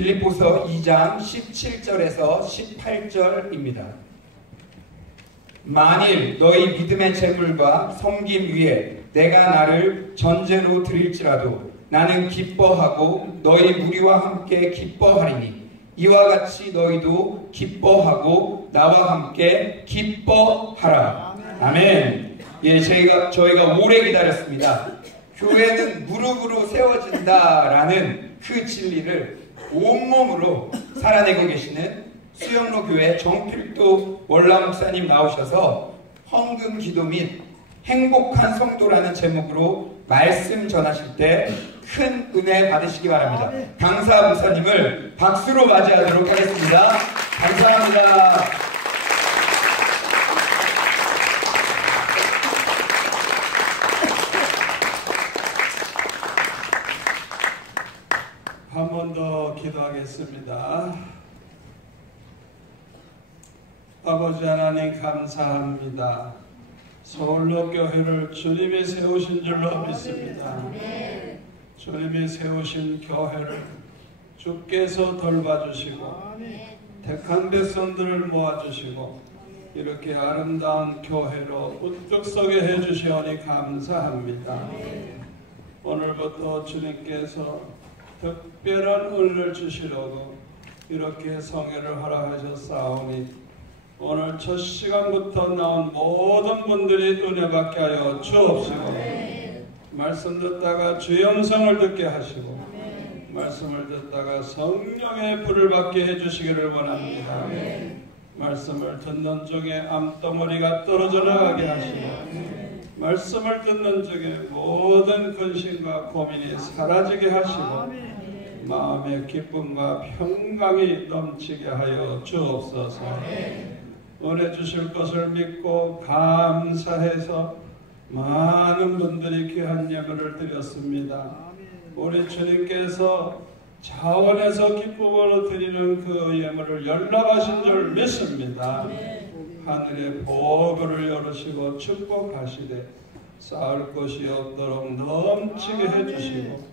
빌립보서 2장 17절에서 18절입니다. 만일 너희 믿음의 재물과 섬김 위에 내가 나를 전제로 드릴지라도 나는 기뻐하고 너희 무리와 함께 기뻐하리니 이와 같이 너희도 기뻐하고 나와 함께 기뻐하라. 아멘. 예, 저희가 오래 기다렸습니다. 교회는 무릎으로 세워진다라는 그 진리를 온몸으로 살아내고 계시는 수영로 교회 정필도 원람 목사님 나오셔서 헌금 기도 및 행복한 성도라는 제목으로 말씀 전하실 때 큰 은혜 받으시기 바랍니다. 강사 목사님을 박수로 맞이하도록 하겠습니다. 감사합니다. 한 번 더 기도하겠습니다. 아버지 하나님 감사합니다. 서울로 교회를 주님이 세우신 줄로 믿습니다. 주님이 세우신 교회를 주께서 돌봐주시고 택한 백성들을 모아주시고 이렇게 아름다운 교회로 우뚝 서게 해주시오니 감사합니다. 오늘부터 주님께서 특별한 은혜를 주시려고 이렇게 성회를 허락하셨사오니 오늘 첫 시간부터 나온 모든 분들이 은혜 받게 하여 주옵시고 말씀 듣다가 주의 음성을 듣게 하시고 말씀을 듣다가 성령의 불을 받게 해주시기를 원합니다. 말씀을 듣는 중에 암덩어리가 떨어져 나가게 하시고 말씀을 듣는 중에 모든 근심과 고민이 사라지게 하시고 마음의 기쁨과 평강이 넘치게 하여 주옵소서. 은혜 주실 것을 믿고 감사해서 많은 분들이 귀한 예물을 드렸습니다. 우리 주님께서 자원에서 기쁨으로 드리는 그 예물을 연락하신 줄 믿습니다. 하늘의 보고를 열으시고 축복하시되 쌓을 곳이 없도록 넘치게 해주시고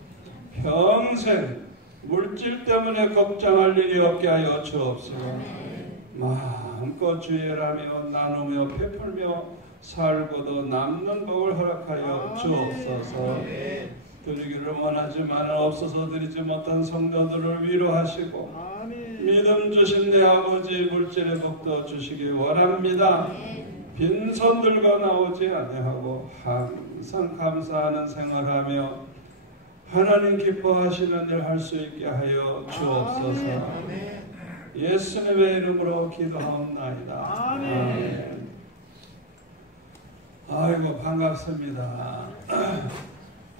평생 물질 때문에 걱정할 일이 없게 하여 주옵시고 마음껏 주의라며 나누며 베풀며 살고도 남는 복을 허락하여 주옵소서. 드리기를 원하지만 없어서 드리지 못한 성도들을 위로하시고 믿음 주신 내 아버지 물질의 복도 주시기 원합니다. 빈손들과 나오지 아니하고 항상 감사하는 생활하며 하나님 기뻐하시는 일 할 수 있게 하여 주옵소서. 예수님의 이름으로 기도하옵나이다. 아멘. 아이고 반갑습니다.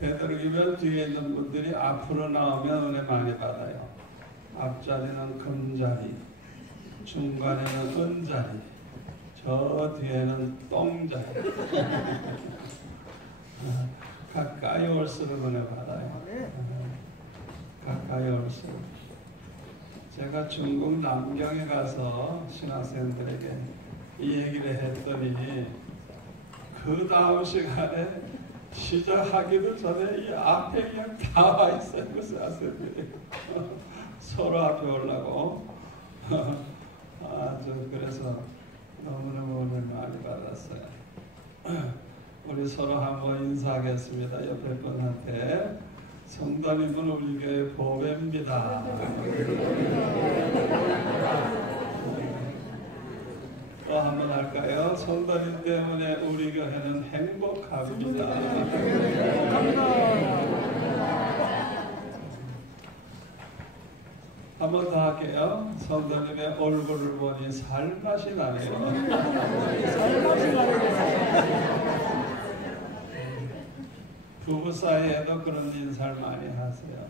되도록이면 뒤에 있는 분들이 앞으로 나오면 은혜 많이 받아요. 앞자리는 금자리, 중간에는 은자리, 저 뒤에는 똥자리. 가까이 올수록 은혜 받아요. 가까이 올수록. 제가 중국 남경에 가서 신학생들에게 이 얘기를 했더니 그 다음 시간에 시작하기도 전에 이 앞에 그냥 다 와 있어요. 그 학생들이 서로 앞에 오려고. 그래서 너무너무 오늘 많이 받았어요. 우리 서로 한번 인사하겠습니다. 옆에 분한테. 성도님은 우리 교회 보배입니다. 또 한번 할까요? 성도님 때문에 우리 교회는 행복합니다. 한 번 더 할게요. 성도님의 얼굴을 보니 살맛이 나네요. 살맛이 나네요. 부부 사이에도 그런 인사를 많이 하세요.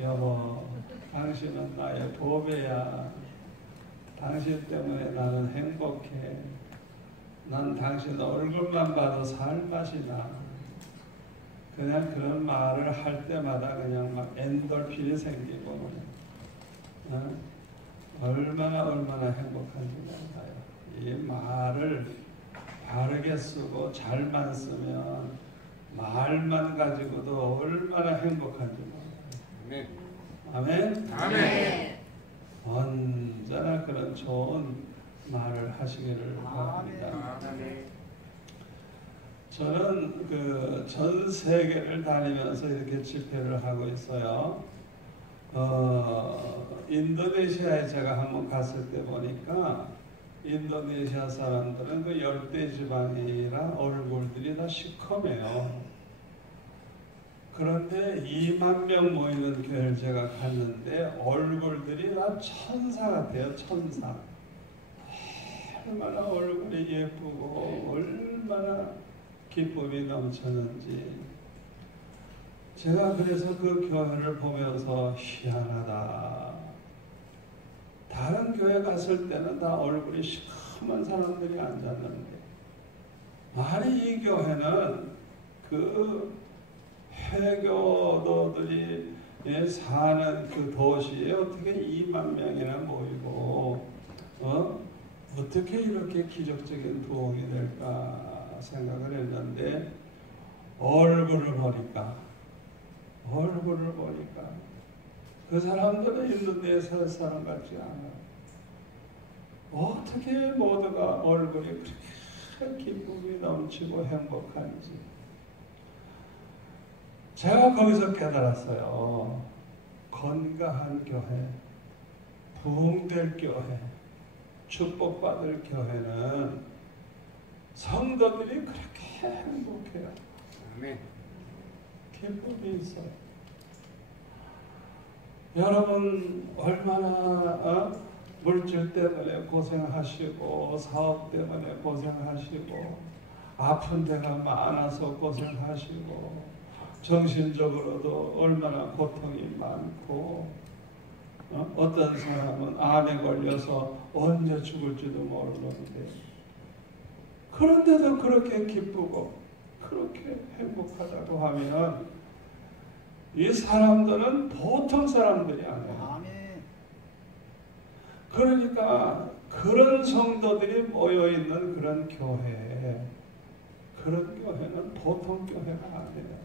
여보, 당신은 나의 보배야. 당신 때문에 나는 행복해. 난 당신 얼굴만 봐도 살맛이 나. 그냥 그런 말을 할 때마다 그냥 막 엔돌핀이 생기고 얼마나 행복한지 몰라요. 이 말을 바르게 쓰고 잘만 쓰면 말만 가지고도 얼마나 행복한지 몰라요. 아멘. 아멘. 언제나 그런 좋은 말을 하시기를 바랍니다. 저는 그 전 세계를 다니면서 이렇게 집회를 하고 있어요. 인도네시아에 제가 한번 갔을 때 보니까 인도네시아 사람들은 그 열대 지방이라 얼굴들이 다 시커매요. 그런데 2만 명 모이는 교회를 제가 갔는데 얼굴들이 다 천사 같아요. 천사. 얼마나 얼굴이 예쁘고 얼마나 기쁨이 넘쳤는지. 제가 그래서 그 교회를 보면서 희한하다. 다른 교회 갔을 때는 다 얼굴이 시커먼 사람들이 앉았는데, 아니 이 교회는 그 회교도들이 사는 그 도시에 어떻게 2만 명이나 모이고 어떻게 이렇게 기적적인 부흥이 될까 생각을 했는데, 얼굴을 보니까 그 사람들은 인도네시아 사람 같지 않아요. 어떻게 모두가 얼굴이 그렇게 기쁨이 넘치고 행복한지. 제가 거기서 깨달았어요. 건강한 교회, 부흥될 교회, 축복받을 교회는 성도들이 그렇게 행복해요. 아멘. 기쁨이 있어요. 여러분 얼마나 물질 때문에 고생하시고 사업 때문에 고생하시고 아픈 데가 많아서 고생하시고 정신적으로도 얼마나 고통이 많고 어떤 사람은 암에 걸려서 언제 죽을지도 모르는데, 그런데도 그렇게 기쁘고 그렇게 행복하다고 하면 이 사람들은 보통 사람들이 아니에요. 그러니까 그런 성도들이 모여있는 그런 교회, 그런 교회는 보통 교회가 아니에요.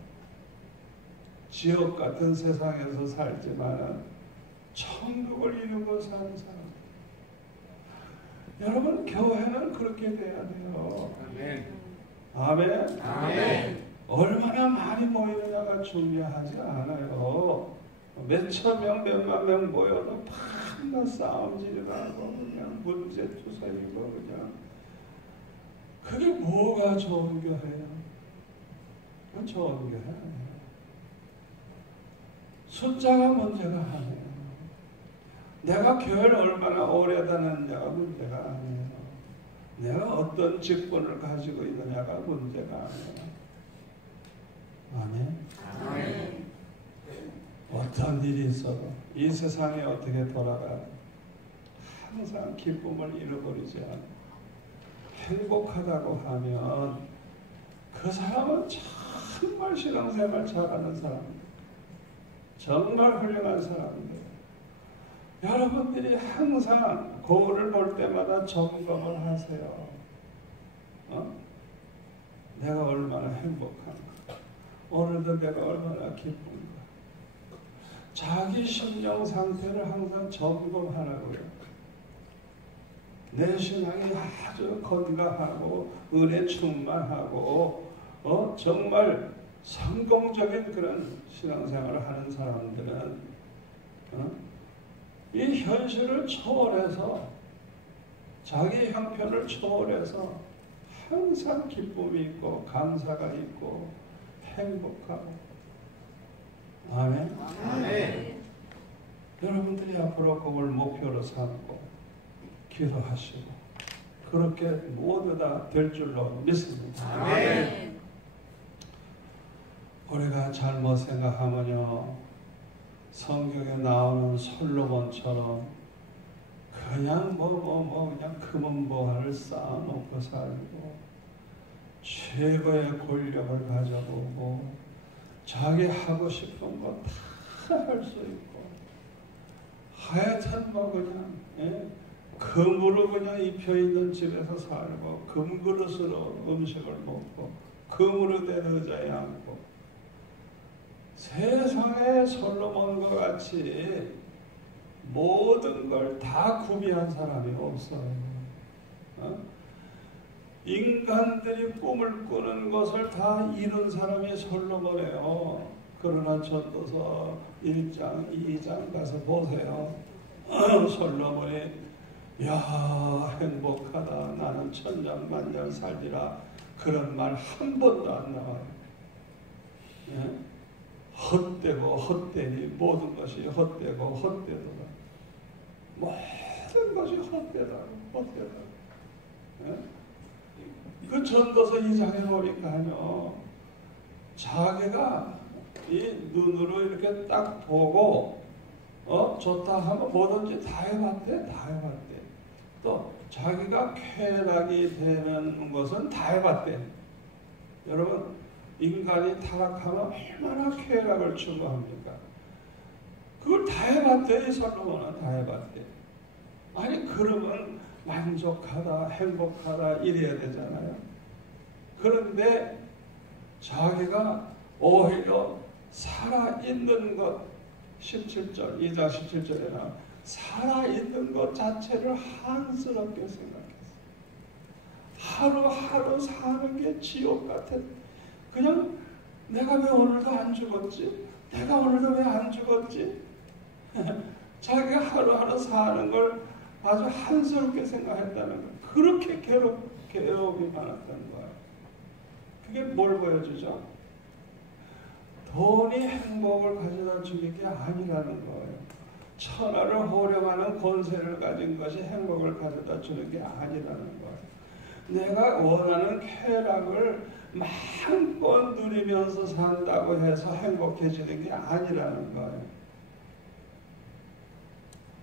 지옥 같은 세상에서 살지만 천국을 이루고 사는 사람. 여러분, 교회는 그렇게 돼야 돼요. 아멘. 아멘. 얼마나 많이 모이느냐가 중요하지 않아요. 몇천 명, 몇만 명 모여도 밤낮 싸움질하고 그냥 문제투성이고 그냥. 그게 뭐가 좋은 교회예요? 그건 좋은 교회 아니에요. 숫자가 문제가 아니에요. 내가 교회를 얼마나 오래 다녔느냐가 문제가 아니에요. 내가 어떤 직분을 가지고 있느냐가 문제가 아니에요. 아멘. 아멘. 어떤 일이 있어도 이 세상에 어떻게 돌아가요? 항상 기쁨을 잃어버리지 않고 행복하다고 하면 그 사람은 정말 신앙생활 잘하는 사람입니다. 정말 훌륭한 사람입니다. 여러분들이 항상 거울을 볼 때마다 점검을 하세요. 내가 얼마나 행복한가? 오늘도 내가 얼마나 기쁜가? 자기 심령 상태를 항상 점검하라고요. 내 신앙이 아주 건강하고 은혜 충만하고 정말 성공적인 그런 신앙생활을 하는 사람들은 이 현실을 초월해서 자기 형편을 초월해서 항상 기쁨이 있고 감사가 있고 행복하고. 아멘. 아멘. 여러분들이 앞으로 그걸 목표로 삼고 기도하시고 그렇게 모두 다 될 줄로 믿습니다. 아멘. 우리가 잘못 생각하면요, 성경에 나오는 솔로몬처럼 그냥 그냥 금은보화를 쌓아놓고 살고 최고의 권력을 가져보고 자기 하고 싶은 거 다 할 수 있고 하여튼 그냥 금으로 그냥 입혀있는 집에서 살고 금그릇으로 음식을 먹고 금으로 된 의자에 앉고 세상에 솔로몬과 같이 모든 걸 다 구비한 사람이 없어요. 인간들이 꿈을 꾸는 것을 다 이룬 사람이 솔로몬이에요. 그러나 전도서 1장, 2장 가서 보세요. 솔로몬이 야 행복하다 나는 천장만년 살리라 그런 말 한 번도 안 나와요. 예? 헛되고 헛되니 모든 것이 헛되고 헛되도다. 모든 것이 헛되다. 예? 그 전도서 2장에 보니까요, 자기가 이 눈으로 이렇게 딱 보고 좋다 하면 뭐든지 다 해봤대. 또 자기가 쾌락이 되는 것은 다 해봤대. 여러분, 인간이 타락하면 얼마나 쾌락을 추구합니까? 그걸 다 해봤대. 이 솔로몬은 다 해봤대. 아니 그러면 만족하다, 행복하다 이래야 되잖아요. 그런데 자기가 오히려 살아있는 것, 17절, 2장 17절에 나와 살아있는 것 자체를 한스럽게 생각했어요. 하루하루 사는 게 지옥 같아. 그냥 내가 왜 오늘도 안 죽었지? 내가 오늘도 왜 안 죽었지? 자기가 하루하루 사는 걸 아주 한스럽게 생각했다는 거예요. 그렇게 괴로움이 많았다는 거예요. 그게 뭘 보여주죠? 돈이 행복을 가져다 주는 게 아니라는 거예요. 천하를 호령하는 권세를 가진 것이 행복을 가져다 주는 게 아니라는 거예요. 내가 원하는 쾌락을 마음껏 누리면서 산다고 해서 행복해지는 게 아니라는 거예요.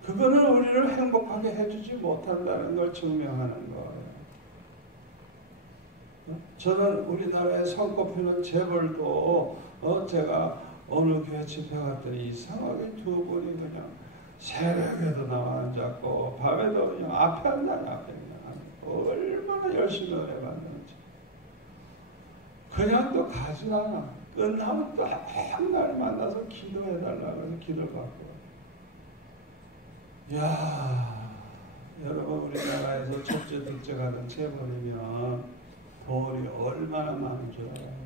그거는 우리를 행복하게 해주지 못한다는 걸 증명하는 거예요. 저는 우리나라에 손꼽히는 재벌도 제가 어느 교회 집회 갔더니 이상하게 두 분이 그냥 새벽에도 나와 앉았고 밤에도 그냥 앞에 앉아요. 얼마나 열심히 은혜 받는지. 그냥 또 가지 않아. 끝나면 또 한 날 만나서 기도해달라고 해서 기도를 받고. 이야, 여러분 우리나라에서 첫째, 둘째 가는 재벌이면 돈이 얼마나 많은 줄 알아요.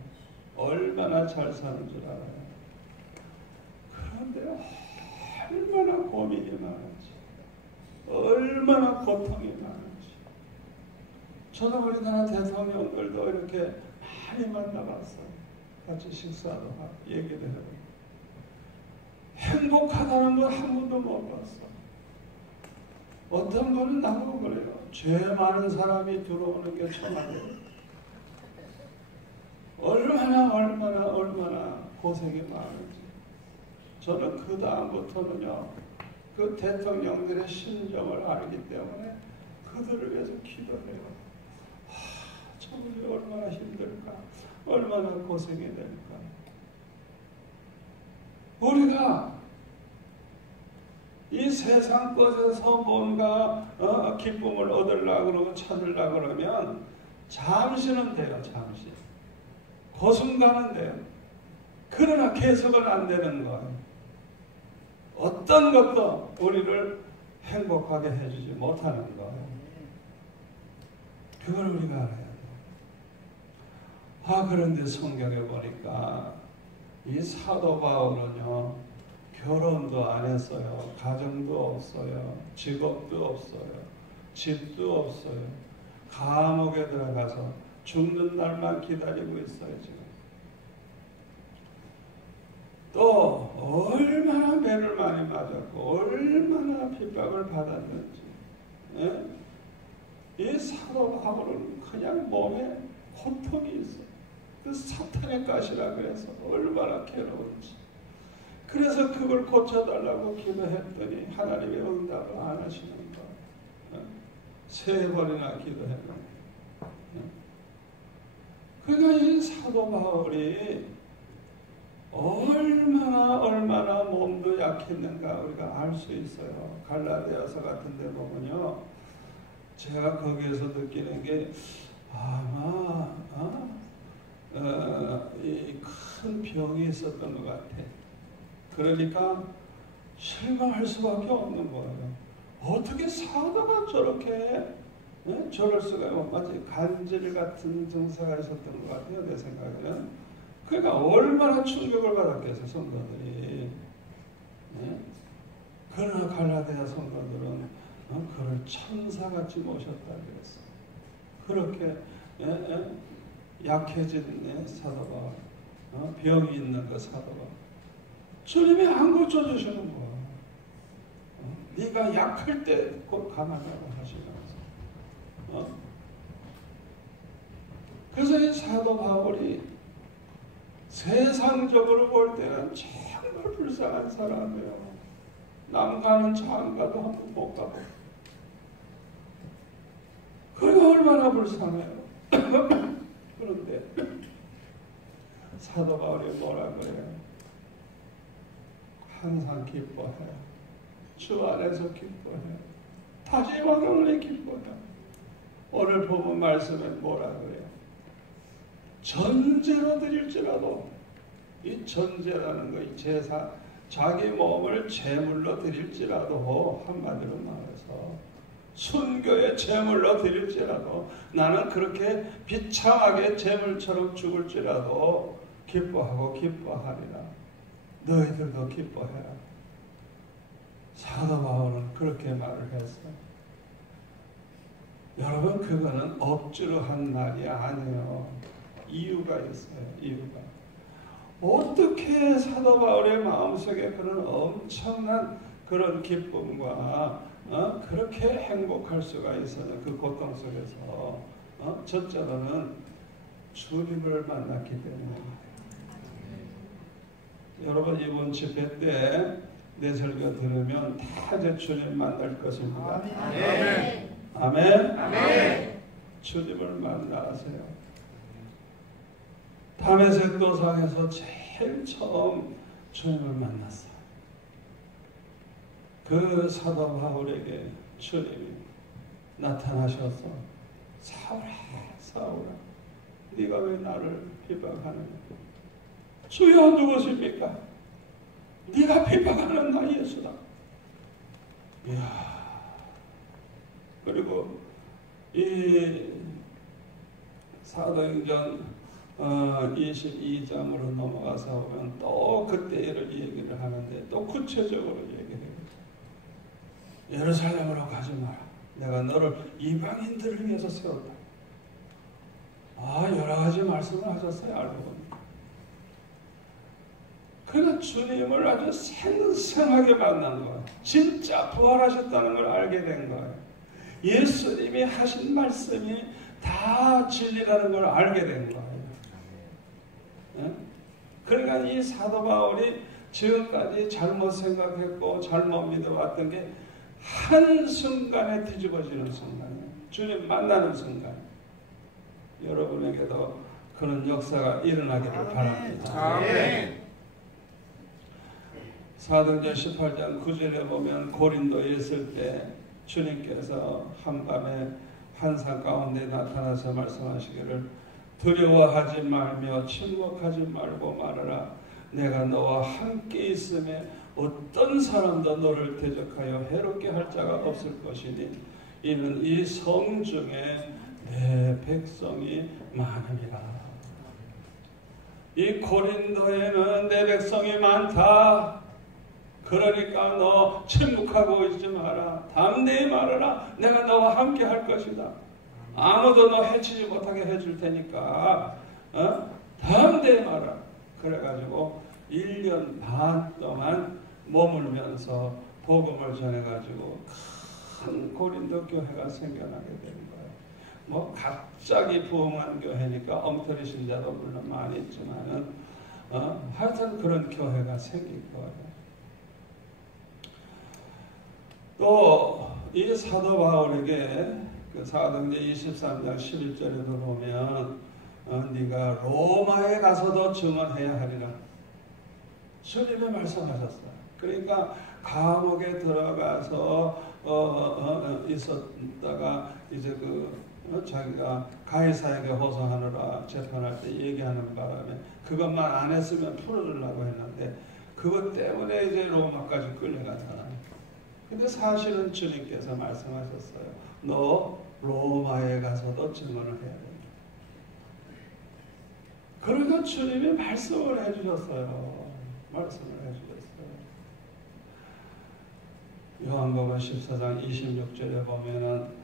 얼마나 잘 사는 줄 알아요. 그런데 얼마나 고민이 많은지, 얼마나 고통이 많은지. 저는 우리나라 대통령들도 이렇게 많이 만나봤어요. 같이 식사도 하고 얘기도 해보고. 행복하다는 건 한 번도 못 봤어. 어떤 분은 나보고 그래요. 죄 많은 사람이 들어오는 게 천하예요. 얼마나 고생이 많은지. 저는 그 다음부터는요, 그 대통령들의 심정을 알기 때문에 그들을 위해서 기도해요. 저분이 얼마나 힘들까, 얼마나 고생이 될까. 우리가 이 세상 것에서 뭔가 기쁨을 얻으려고 그러고 찾으려고 그러면 잠시는 돼요. 잠시. 그 순간은 돼요. 그러나 계속은 안 되는 거예요. 어떤 것도 우리를 행복하게 해주지 못하는 거예요. 그걸 우리가 알아야 돼요. 그런데 성경에 보니까 이 사도 바울은요, 결혼도 안 했어요. 가정도 없어요. 직업도 없어요. 집도 없어요. 감옥에 들어가서 죽는 날만 기다리고 있어요. 지금. 또 얼마나 매를 많이 맞았고 얼마나 핍박을 받았는지. 예? 이 사도 바울은 그냥 몸에 고통이 있어요. 그 사탄의 가시라 그래서 얼마나 괴로운지. 그래서 그걸 고쳐달라고 기도했더니 하나님의 응답을 안 하시는 거예요. 3번이나 기도했는데. 그러니까 이 사도 바울이 얼마나 몸도 약했는가 우리가 알 수 있어요. 갈라디아서 같은 데 보면요, 제가 거기에서 느끼는 게 아마 이 큰 병이 있었던 것 같아. 그러니까 실망할 수밖에 없는 거예요. 어떻게 사도가 저렇게 저럴 수가 있고, 마치 간질 같은 증세가 있었던 것 같아요, 내 생각에는. 그러니까 얼마나 충격을 받았겠어요, 성도들이. 그러나 갈라디아 성도들은 그를 천사같이 모셨다 그랬어요. 그렇게 약해진 사도가, 병이 있는 그 사도가 주님이 안 고쳐주시는 거야. 네가 약할 때 곧 가만하라고 하시면서. 그래서 이 사도 바울이 세상적으로 볼 때는 정말 불쌍한 사람이에요. 남 가는 장가도 한 번 못 가고. 그게 얼마나 불쌍해요. 그런데 사도 바울이 뭐라 그래요? 항상 기뻐해요. 주 안에서 기뻐해요. 다시 왕을 기뻐해요. 오늘 본문 말씀에 뭐라 그래요? 전제로 드릴지라도, 이 전제라는 거, 이 제사, 자기 몸을 제물로 드릴지라도, 한마디로 말해서 순교의 제물로 드릴지라도, 나는 그렇게 비참하게 제물처럼 죽을지라도 기뻐하고 기뻐하리라. 너희들도 기뻐해라. 사도 바울은 그렇게 말을 했어요. 여러분, 그거는 억지로 한 말이 아니에요. 이유가 있어요. 이유가. 어떻게 사도 바울의 마음속에 그런 엄청난 그런 기쁨과 그렇게 행복할 수가 있어요. 그 고통 속에서. 첫째로는 주님을 만났기 때문에. 여러분, 이번 집회 때 내 설교 들으면 다 이제 주님 만날 것입니다. 아멘. 아멘. 아멘. 주님을 만나세요. 다메섹 도상에서 제일 처음 주님을 만났어요. 그 사도 바울에게 주님이 나타나셔서 사울아, 사울아, 네가 왜 나를 비방하느냐? 주여 누구십니까? 네가 비방하는 나 예수다. 이야. 그리고 이 사도행전 22장으로 넘어가서 보면 또 그때를 얘기를 하는데 또 구체적으로 얘기를 해요. 예루살렘으로 가지 마라. 내가 너를 이방인들을 위해서 세웠다. 여러 가지 말씀을 하셨어요. 알고 보니까. 그러니까 주님을 아주 생생하게 만난 거예요. 진짜 부활하셨다는 걸 알게 된 거예요. 예수님이 하신 말씀이 다 진리라는 걸 알게 된 거예요. 그러니까 이 사도 바울이 지금까지 잘못 생각했고 잘못 믿어왔던 게 한순간에 뒤집어지는 순간이에요. 주님 만나는 순간. 여러분에게도 그런 역사가 일어나기를 바랍니다. 아멘. 사도행전 18장 9절에 보면 고린도에 있을 때 주님께서 한밤에 환상 가운데 나타나서 말씀하시기를 두려워하지 말며 침묵하지 말고 말하라. 내가 너와 함께 있음에 어떤 사람도 너를 대적하여 해롭게 할 자가 없을 것이니 이는 이 성 중에 내 백성이 많으니라. 이 고린도에는 내 백성이 많다. 그러니까 너 침묵하고 있지 마라. 담대히 말하라. 내가 너와 함께 할 것이다. 아무도 너 해치지 못하게 해줄 테니까 담대히 말하라. 그래가지고 1년 반 동안 머물면서 복음을 전해가지고 큰 고린도 교회가 생겨나게 된 거예요. 뭐 갑자기 부흥한 교회니까 엉터리 신자도 물론 많이 있지만은 하여튼 그런 교회가 생긴 거예요. 또 이 사도 바울에게 그 사도행전 23장 11절에도 보면 네가 로마에 가서도 증언해야 하리라. 주님이 말씀하셨어요. 그러니까 감옥에 들어가서 있었다가 이제 그 자기가 가해사에게 호소하느라 재판할 때 얘기하는 바람에 그것만 안 했으면 풀어주려고 했는데 그것 때문에 이제 로마까지 끌려갔잖아요. 근데 사실은 주님께서 말씀하셨어요. 너 로마에 가서도 증언을 해야 된다. 그러니까 주님이 말씀을 해주셨어요. 말씀을 해주셨어요. 요한복음 14장 26절에 보면은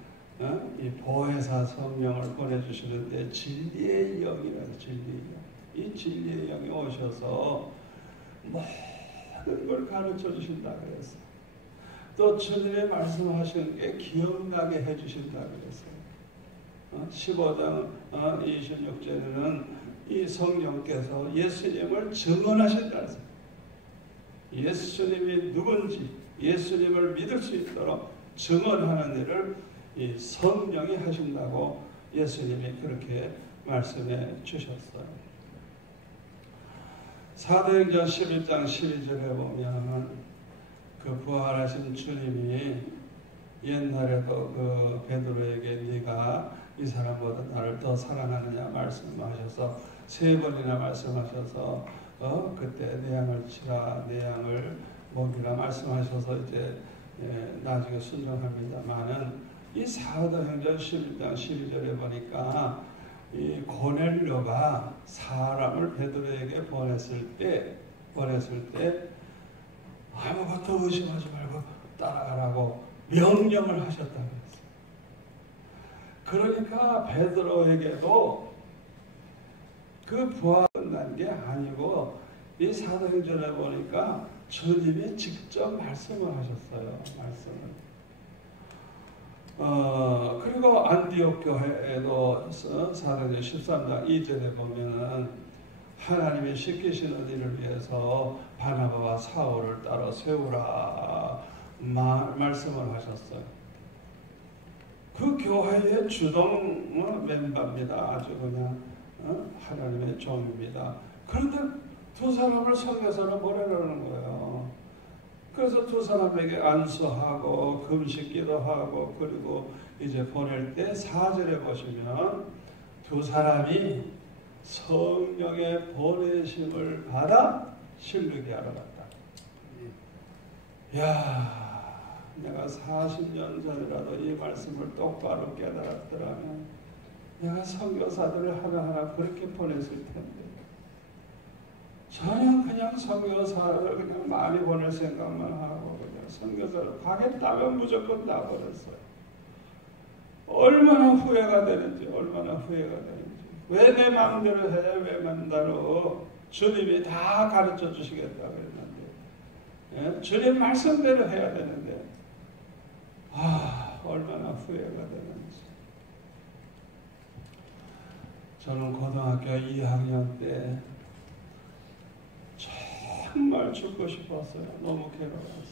이 보혜사 성령을 보내주시는데 진리의 영이라는 진리의 영. 이 진리의 영이 오셔서 모든 걸 가르쳐 주신다 그랬어요. 또 주님의 말씀하시는 게 기억나게 해주신다 그랬어요. 15장 26절에는 이 성령께서 예수님을 증언하신다 그랬어요. 예수님이 누군지 예수님을 믿을 수 있도록 증언하는 일을 이 성령이 하신다고 예수님이 그렇게 말씀해 주셨어요. 사도행전 11장 12절에 보면 그 부활하신 주님이 옛날에도 그 베드로에게 네가 이 사람보다 나를 더 사랑하느냐 말씀하셔서 3번이나 말씀하셔서 그때 내 양을 치라 내 양을 먹이라 말씀하셔서 이제 나중에 순종합니다만은 이 사도행전 11장 12절에 보니까 이 고넬료가 사람을 베드로에게 보냈을 때 아무것도 의심하지 말고 따라가라고 명령을 하셨다고 했어요. 그러니까 베드로에게도 그 부활 끝난 게 아니고 이 사도행전에 보니까 주님이 직접 말씀을 하셨어요. 말씀을. 그리고 안디옥 교회에도 사도행전 13장 2절에 보면은 하나님이 시키시는 일을 위해서 바나바와 사울을 따로 세우라 말씀을 하셨어요. 그 교회의 주동 멤버입니다. 아주 그냥 하나님의 종입니다. 그런데 두 사람을 성에서는 보내라는 거예요. 그래서 두 사람에게 안수하고 금식기도 하고 그리고 이제 보낼 때 4절에 보시면 두 사람이 성령의 보내심을 받아 실르게 하러 갔다. 야, 내가 40년 전이라도 이 말씀을 똑바로 깨달았더라면 내가 선교사들을 하나하나 그렇게 보냈을 텐데 전혀 그냥 선교사를 그냥 많이 보낼 생각만 하고 그냥 선교사를 가겠다면 무조건 나버렸어요. 얼마나 후회가 되는지 왜 내 마음대로 해? 왜 맨대로? 주님이 다 가르쳐 주시겠다 그랬는데 주님 말씀대로 해야 되는데 얼마나 후회가 되는지. 저는 고등학교 2학년 때 정말 죽고 싶었어요. 너무 괴로웠어요.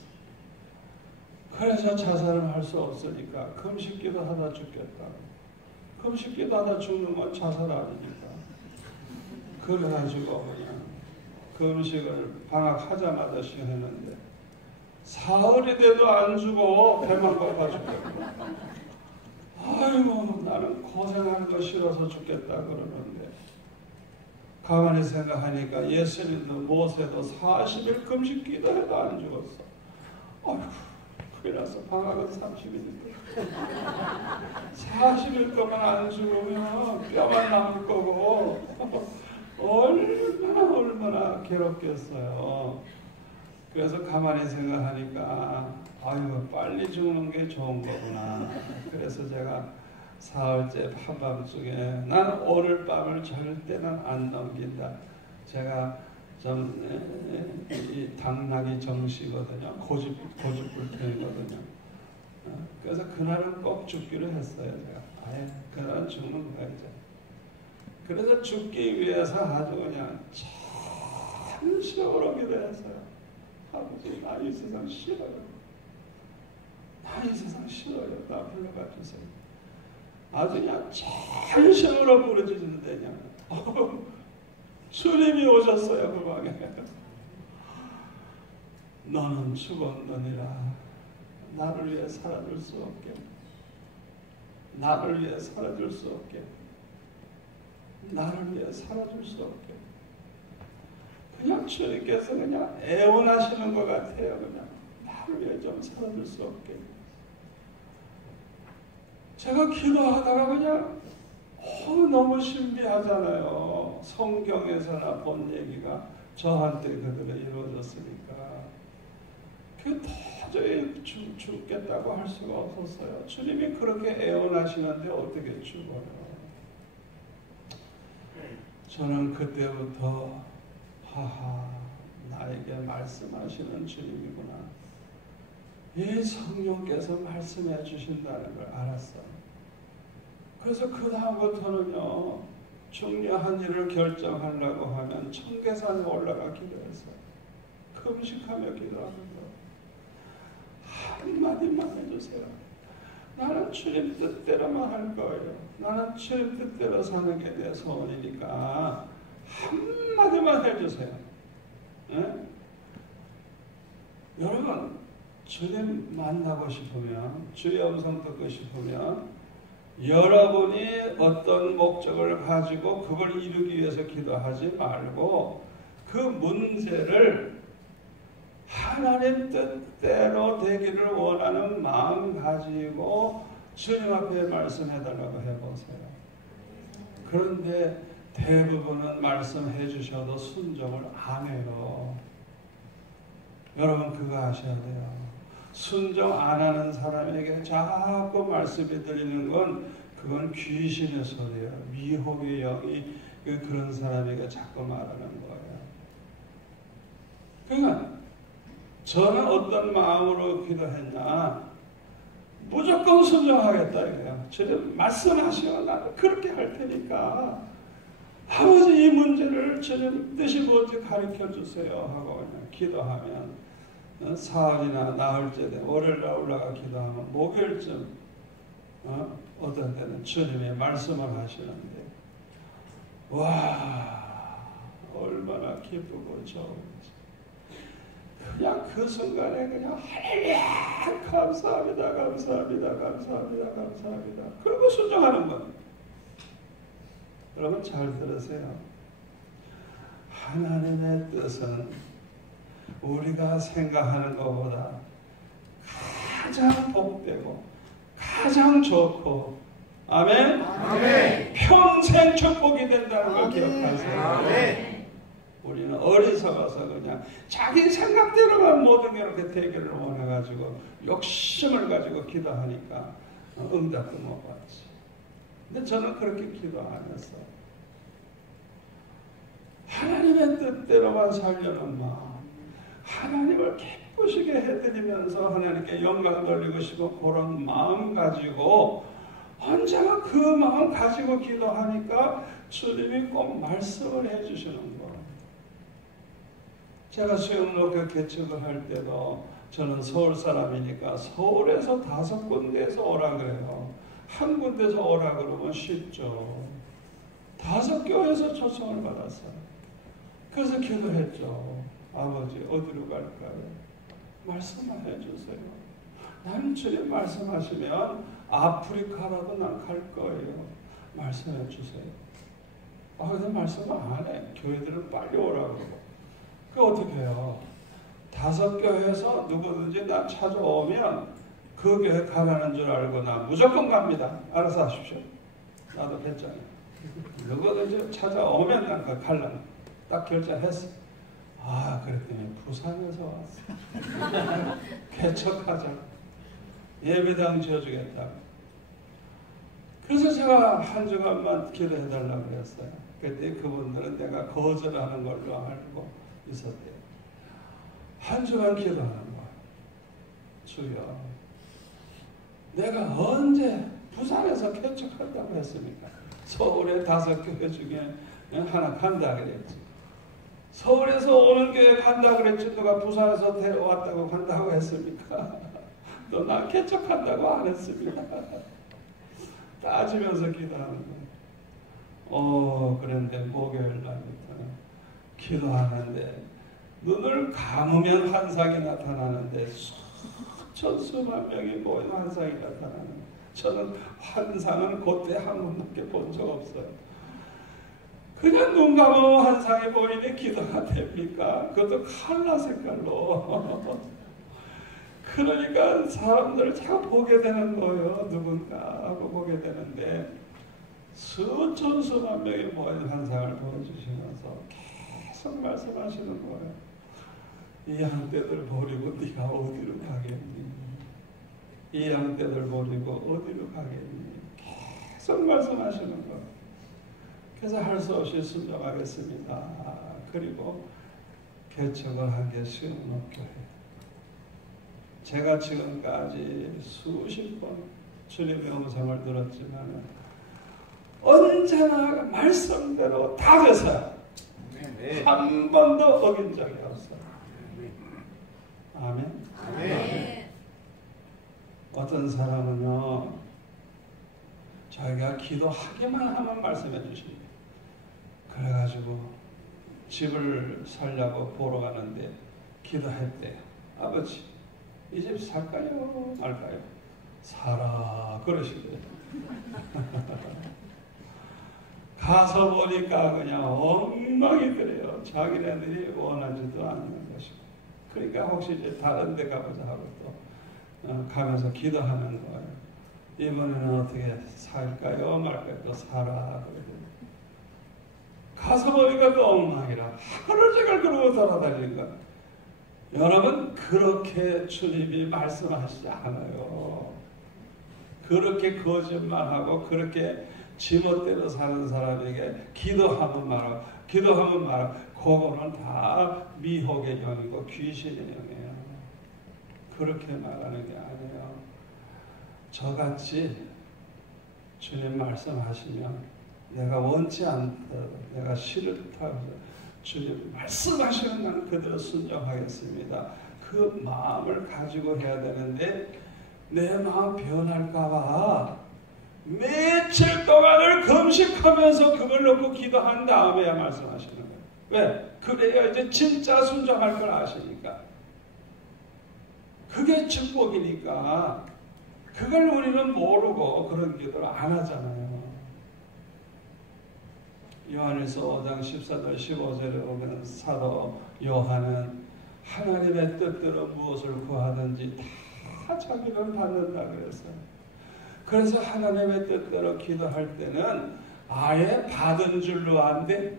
그래서 자살을 할 수 없으니까 금식기도 하다 죽겠다. 금식기도 하다 죽는 건 자살 아니니까. 그래가지고 그냥 금식을 방학하자마자 시행했는데 사흘이 돼도 안 주고 배만 고파 죽겠다. 아이고 나는 고생하는 거 싫어서 죽겠다 그러는데 가만히 생각하니까 예수님도 모세도 40일 금식기도 해도 안 죽었어. 아이고 그래서 방학은 30일인데 40일 동안 안 죽으면 뼈만 남을 거고 얼마나 괴롭겠어요. 그래서 가만히 생각하니까 아유 빨리 죽는 게 좋은 거구나. 그래서 제가 사흘째 한밤중에 난 오늘 밤을 절대 난 안 넘긴다. 제가 좀 이 당나귀 정시거든요. 고집불통이거든요. 그래서 그날은 꼭 죽기로 했어요. 제가 아예 그날은 죽는 거야 이제. 그래서 죽기 위해서 아주 그냥 참으로 기도했어요. 아버지 나 이 세상 싫어요. 나 이 세상 싫어요. 나 불러가 주세요. 아주 그냥 참으로 부르짖는데 그냥 주님이 오셨어요. 그 방에. 너는 죽었느니라. 나를 위해 살아줄 수 없게. 나를 위해 살아줄 수 없게, 나를 위해 살아줄 수 없게, 그냥 주님께서 그냥 애원하시는 것 같아요. 그냥 나를 위해 좀 살아줄 수 없게. 제가 기도하다가 그냥 너무 신비하잖아요. 성경에서나 본 얘기가 저한테 그대로 이루어졌으니까 그 도저히 죽겠다고 할 수가 없었어요. 주님이 그렇게 애원하시는데 어떻게 죽어요? 저는 그때부터 하하, 나에게 말씀하시는 주님이구나, 이 성령께서 말씀해 주신다는 걸 알았어요. 그래서 그 다음부터는요, 중요한 일을 결정하려고 하면 청계산에 올라가 기도했어요. 금식하며 기도하는 거. 한마디만 해주세요. 나는 주님 뜻대로만 할 거예요. 나는 주님 뜻대로 사는 게 내 소원이니까 한마디만 해주세요. 네? 여러분, 주님 만나고 싶으면, 주의 음성 듣고 싶으면 여러분이 어떤 목적을 가지고 그걸 이루기 위해서 기도하지 말고 그 문제를 하나님 뜻대로 되기를 원하는 마음 가지고 주님 앞에 말씀해달라고 해보세요. 그런데 대부분은 말씀해 주셔도 순종을 안 해요. 여러분 그거 아셔야 돼요. 순종 안 하는 사람에게 자꾸 말씀이 들리는 건 그건 귀신의 소리예요. 미혹의 영이 그런 사람에게 자꾸 말하는 거예요. 그러니까 저는 어떤 마음으로 기도했냐, 무조건 순종하겠다 이거예요. 주님 말씀하시오, 나는 그렇게 할 테니까 아버지 이 문제를 주님 뜻이 뭔지 가르쳐 주세요 하고 그냥 기도하면 사흘이나 나흘째 돼 월요일날 올라가 기도하면 목요일쯤 어떤 때는 주님의 말씀을 하시는데 와, 얼마나 기쁘고 좋은지. 그냥 그 순간에 그냥 할렐루야 감사합니다 감사합니다 감사합니다 감사합니다 그리고 순종하는 거예요. 여러분 잘 들으세요. 하나님의 뜻은 우리가 생각하는 것보다 가장 복되고 가장 좋고, 아멘? 아멘. 평생 축복이 된다는 걸 기억하세요. 아멘. 우리는 어리석어서 그냥 자기 생각대로만 모든 게 이렇게 되기를 원해가지고 욕심을 가지고 기도하니까 응답도 못 받지. 근데 저는 그렇게 기도 안 했어요. 하나님의 뜻대로만 살려는 마음, 하나님을 기쁘시게 해드리면서 하나님께 영광 돌리고 싶은 그런 마음 가지고 언제나 그 마음 가지고 기도하니까 주님이 꼭 말씀을 해주시는 거예요. 제가 수영록교 개척을 할 때도 저는 서울 사람이니까 서울에서 5군데에서 오라 그래요. 한 군데서 오라 그러면 쉽죠. 5교회에서 초청을 받았어요. 그래서 기도했죠. 아버지 어디로 갈까요? 말씀을 해주세요. 나는 주님 말씀하시면 아프리카라도 난 갈 거예요. 말씀해 주세요. 근데 말씀을 안 해. 교회들은 빨리 오라고. 그 어떻게 해요? 5교회에서 누구든지 나 찾아오면 그 교회 가라는 줄 알고 나 무조건 갑니다. 알아서 하십시오. 나도 했잖아요. 누구든지 찾아오면 난 갈라는 딱 결정했어. 그랬더니 부산에서 왔어. 개척하자. 예배당 지어주겠다. 그래서 제가 한 주간만 기도해달라고 그랬어요. 그때 그분들은 내가 거절하는 걸로 알고 있었대요. 한 주간 기도하는 거야. 주여, 내가 언제 부산에서 개척한다고 했습니까? 서울에 5교회 중에 하나 간다 그랬지. 서울에서 오는 교회 간다 그랬지 누가 부산에서 데려왔다고 간다고 했습니까? 또 나 개척한다고 안 했습니다. 따지면서 기도하는 거예요. 그런데 목요일 날부터는 기도하는데 눈을 감으면 환상이 나타나는데 수천 수만 명이 모인 환상이 나타나는 거예요. 저는 환상은 그때 한 번밖에 본 적 없어요. 그냥 눈 감으면 환상이 보이니 기도가 됩니까? 그것도 칼라 색깔로. 그러니까 사람들을 자꾸 보게 되는 거예요. 누군가 하고 보게 되는데 수천 수만 명이 모인 환상을 보여주시면서 계속 말씀하시는 거예요. 이 양떼들 버리고 네가 어디로 가겠니? 이 양떼들 버리고 어디로 가겠니? 계속 말씀하시는 거예요. 그래서 할 수 없이 순종하겠습니다. 그리고 개척을 한 게 시흥목교회. 제가 지금까지 수십 번 주님의 음성을 들었지만 언제나 말씀대로 다 돼서요. 한 번도 어긴 적이 없어요. 아멘. 아멘. 어떤 사람은요, 자기가 기도하기만 하면 말씀해 주십니다. 그래가지고 집을 살려고 보러 가는데 기도했대요. 아버지, 이 집 살까요? 말까요? 사라. 그러시대요. 가서 보니까 그냥 엉망이더래요. 자기네들이 원하지도 않는 것이고. 그러니까 혹시 이제 다른 데 가보자 하고 또 가면서 기도하는 거예요. 이번에는 어떻게 살까요? 말까요? 또 사라. 그러더니 가서 보니까 또 엉망이라 하루 종일 그러고 돌아다니는 거예요. 여러분, 그렇게 주님이 말씀하시지 않아요. 그렇게 거짓말하고 그렇게 지멋대로 사는 사람에게 기도하면 말아. 그거는 다 미혹의 영이고 귀신의 영이에요. 그렇게 말하는 게 아니에요. 저같이 주님 말씀하시면 내가 원치 않다, 내가 싫다, 주님 말씀하시는 날 그대로 순종하겠습니다. 그 마음을 가지고 해야 되는데 내 마음 변할까봐 며칠 동안을 금식하면서 그걸 놓고 기도한 다음에야 말씀하시는 거예요. 왜? 그래야 이제 진짜 순종할 걸 아시니까. 그게 축복이니까. 그걸 우리는 모르고 그런 기도를 안 하잖아요. 요한일서 5장 14절 15절에 보면 사도 요한은 하나님의 뜻대로 무엇을 구하든지 다 자기는 받는다 그랬어요. 그래서 하나님의 뜻대로 기도할 때는 아예 받은 줄로 안 돼.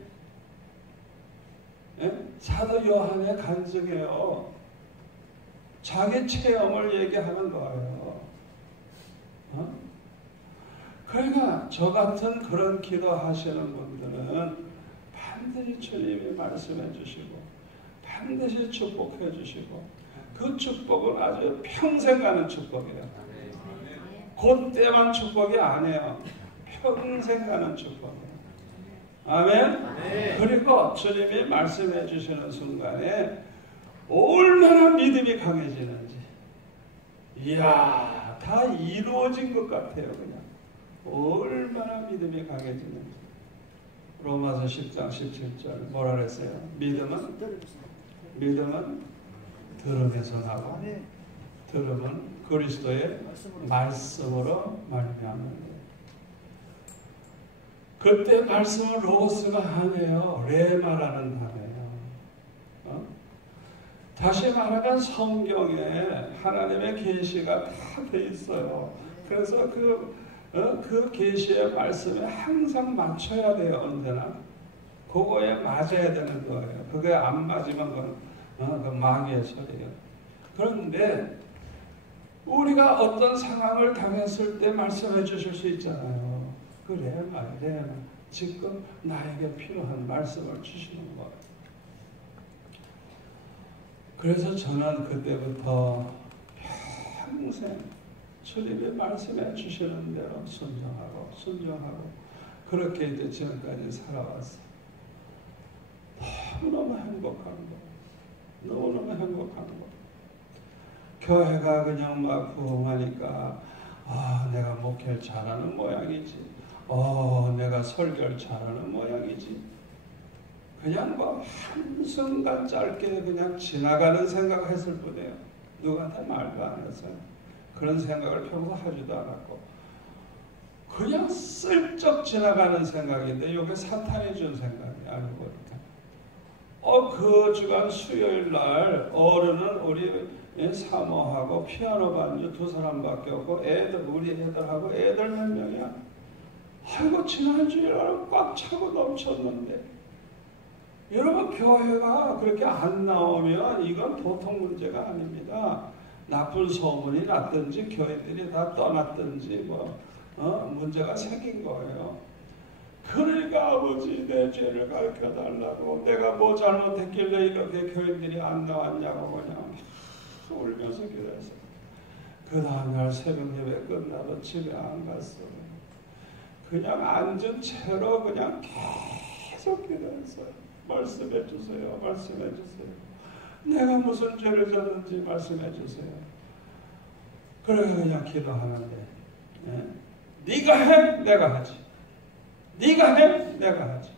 예? 사도 요한의 간증이에요. 자기 체험을 얘기하는 거예요. 그러니까 저 같은 그런 기도하시는 분들은 반드시 주님이 말씀해 주시고 반드시 축복해 주시고 그 축복은 아주 평생 가는 축복이에요. 그때만 축복이 아니에요. 평생 가는 축복이에요. 아멘. 그리고 주님이 말씀해 주시는 순간에 얼마나 믿음이 강해지는지, 이야, 다 이루어진 것 같아요. 그냥 얼마나 믿음이 강해지는지. 로마서 10장 17절 뭐라 그랬어요? 믿음은 들음에서 나고 들음은 그리스도의 말씀으로 말미암는. 그때 말씀은 로고스가 아니에요. 레마라는 단어예요. 다시 말하면 성경에 하나님의 계시가 다 돼 있어요. 그래서 그 계시의 말씀에 항상 맞춰야 돼요. 언제나 그거에 맞아야 되는 거예요. 그게 안 맞으면 그건 마귀의 소리예요. 그런데 우리가 어떤 상황을 당했을 때 말씀해 주실 수 있잖아요. 그래, 지금 나에게 필요한 말씀을 주시는 거예요. 그래서 저는 그때부터 평생 주님이 말씀해 주시는 대로 순종하고 그렇게 이제 지금까지 살아왔어요. 너무너무 행복한 거. 너무너무 행복한 거. 교회가 그냥 막 부흥하니까 내가 목회를 잘하는 모양이지. 내가 설교를 잘하는 모양이지. 그냥 뭐 한순간 짧게 그냥 지나가는 생각을 했을 뿐이에요. 누구한테 말도 안 했어요. 그런 생각을 평소 하지도 않았고 그냥 슬쩍 지나가는 생각인데 이게 사탄이 준 생각이야. 알고 보니까. 그 주간 수요일 날 어른은 우리 사모하고 피아노 반주 2사람밖에 없고 우리 애들하고 애들 몇 명이야. 아이고 지난주일날은 꽉 차고 넘쳤는데 여러분 교회가 그렇게 안 나오면 이건 보통 문제가 아닙니다. 나쁜 소문이 났든지 교회들이 다 떠났든지 문제가 생긴 거예요. 그러니까 아버지 내 죄를 가르쳐달라고 내가 뭐 잘못했길래 이렇게 교인들이 안 나왔냐고 그냥 울면서 기도했어요. 그 다음날 새벽 예배 끝나도 집에 안 갔어요. 그냥 앉은 채로 그냥 계속 기도했어요. 말씀해 주세요. 말씀해 주세요. 내가 무슨 죄를 졌는지 말씀해 주세요. 그래 그냥 기도하는데 네가 해 내가 하지. 네가 해 내가 하지.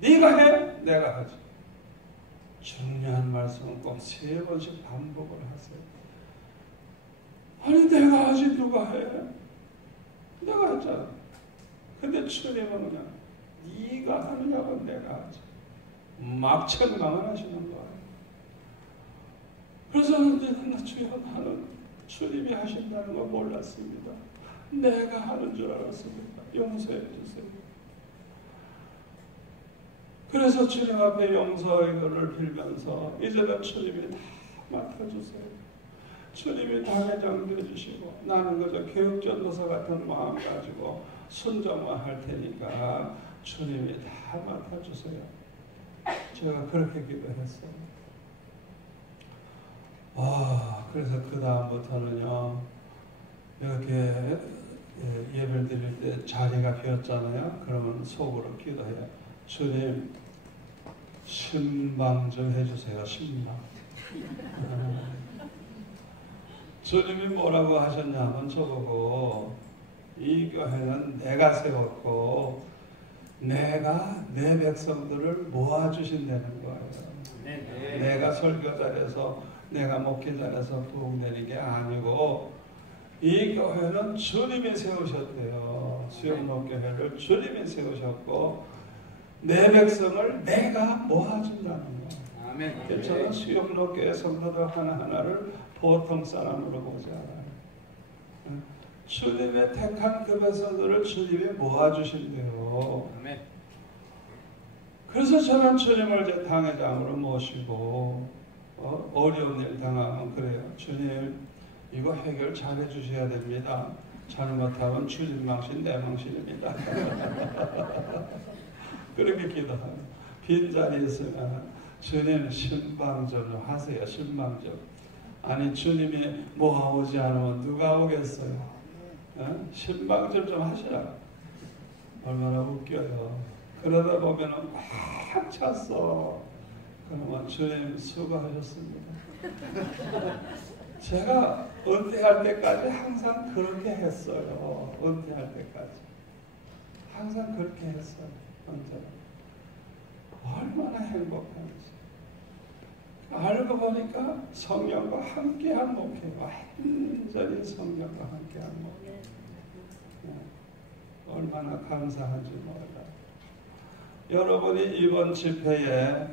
네가 해 내가 하지. 중요한 말씀은 꼭 3번씩 반복을 하세요. 아니 내가 하지 누가 해? 내가 했잖아. 근데 주님은 그냥 네가 하느냐고 내가 하지. 막 천강을 하시는 거예요. 그래서 나 주여 나는 주님이 하신다는 걸 몰랐습니다. 내가 하는 줄 알았습니다. 용서해 주세요. 그래서 주님 앞에 용서를 빌면서 이제는 주님이 다 맡아주세요. 주님이 다 회장되어 주시고 나는 그저 교육전도사 같은 마음 가지고 순종만 할 테니까 주님이 다 맡아주세요. 제가 그렇게 기도했어요. 그래서 그 다음부터는요 이렇게 예배를 드릴 때 자리가 비었잖아요. 그러면 속으로 기도해요. 주님 신방 좀 해주세요. 신방. 주님이 뭐라고 하셨냐면 저보고 이 교회는 내가 세웠고 내가 내 백성들을 모아주신다는 거예요. 네. 내가 설교 잘해서 내가 목회 잘해서 부흥되는 게 아니고 이 교회는 주님이 세우셨대요. 수영목교회를 주님이 세우셨고 내 백성을 내가 모아준다는 거예요. 아멘. 저는 수영목교회 성도들 하나하나를 보통 사람으로 보지 않아요. 주님의 택한 그 백성들을 주님이 모아주신대요. 아멘. 그래서 저는 주님을 제 당회장으로 모시고 어려운 일 당하면 그래요. 주님 이거 해결 잘 해주셔야 됩니다. 잘못하면 주님 망신 내 망신입니다. 그렇게 기도하요. 빈자리 있으면 주님 신방 좀 하세요. 신방 좀. 아니 주님이 모아오지 않으면 누가 오겠어요. 신방 좀 하시라. 얼마나 웃겨요. 그러다 보면 꽉 찼어. 그러면 주님 수고하셨습니다. 제가 은퇴할 때까지 항상 그렇게 했어요. 은퇴할 때까지. 항상 그렇게 했어요. 언제나. 얼마나 행복한지. 알고 보니까 성령과 함께한 목회. 완전히 성령과 함께한 목회. 얼마나 감사한지 몰라요. 여러분이 이번 집회에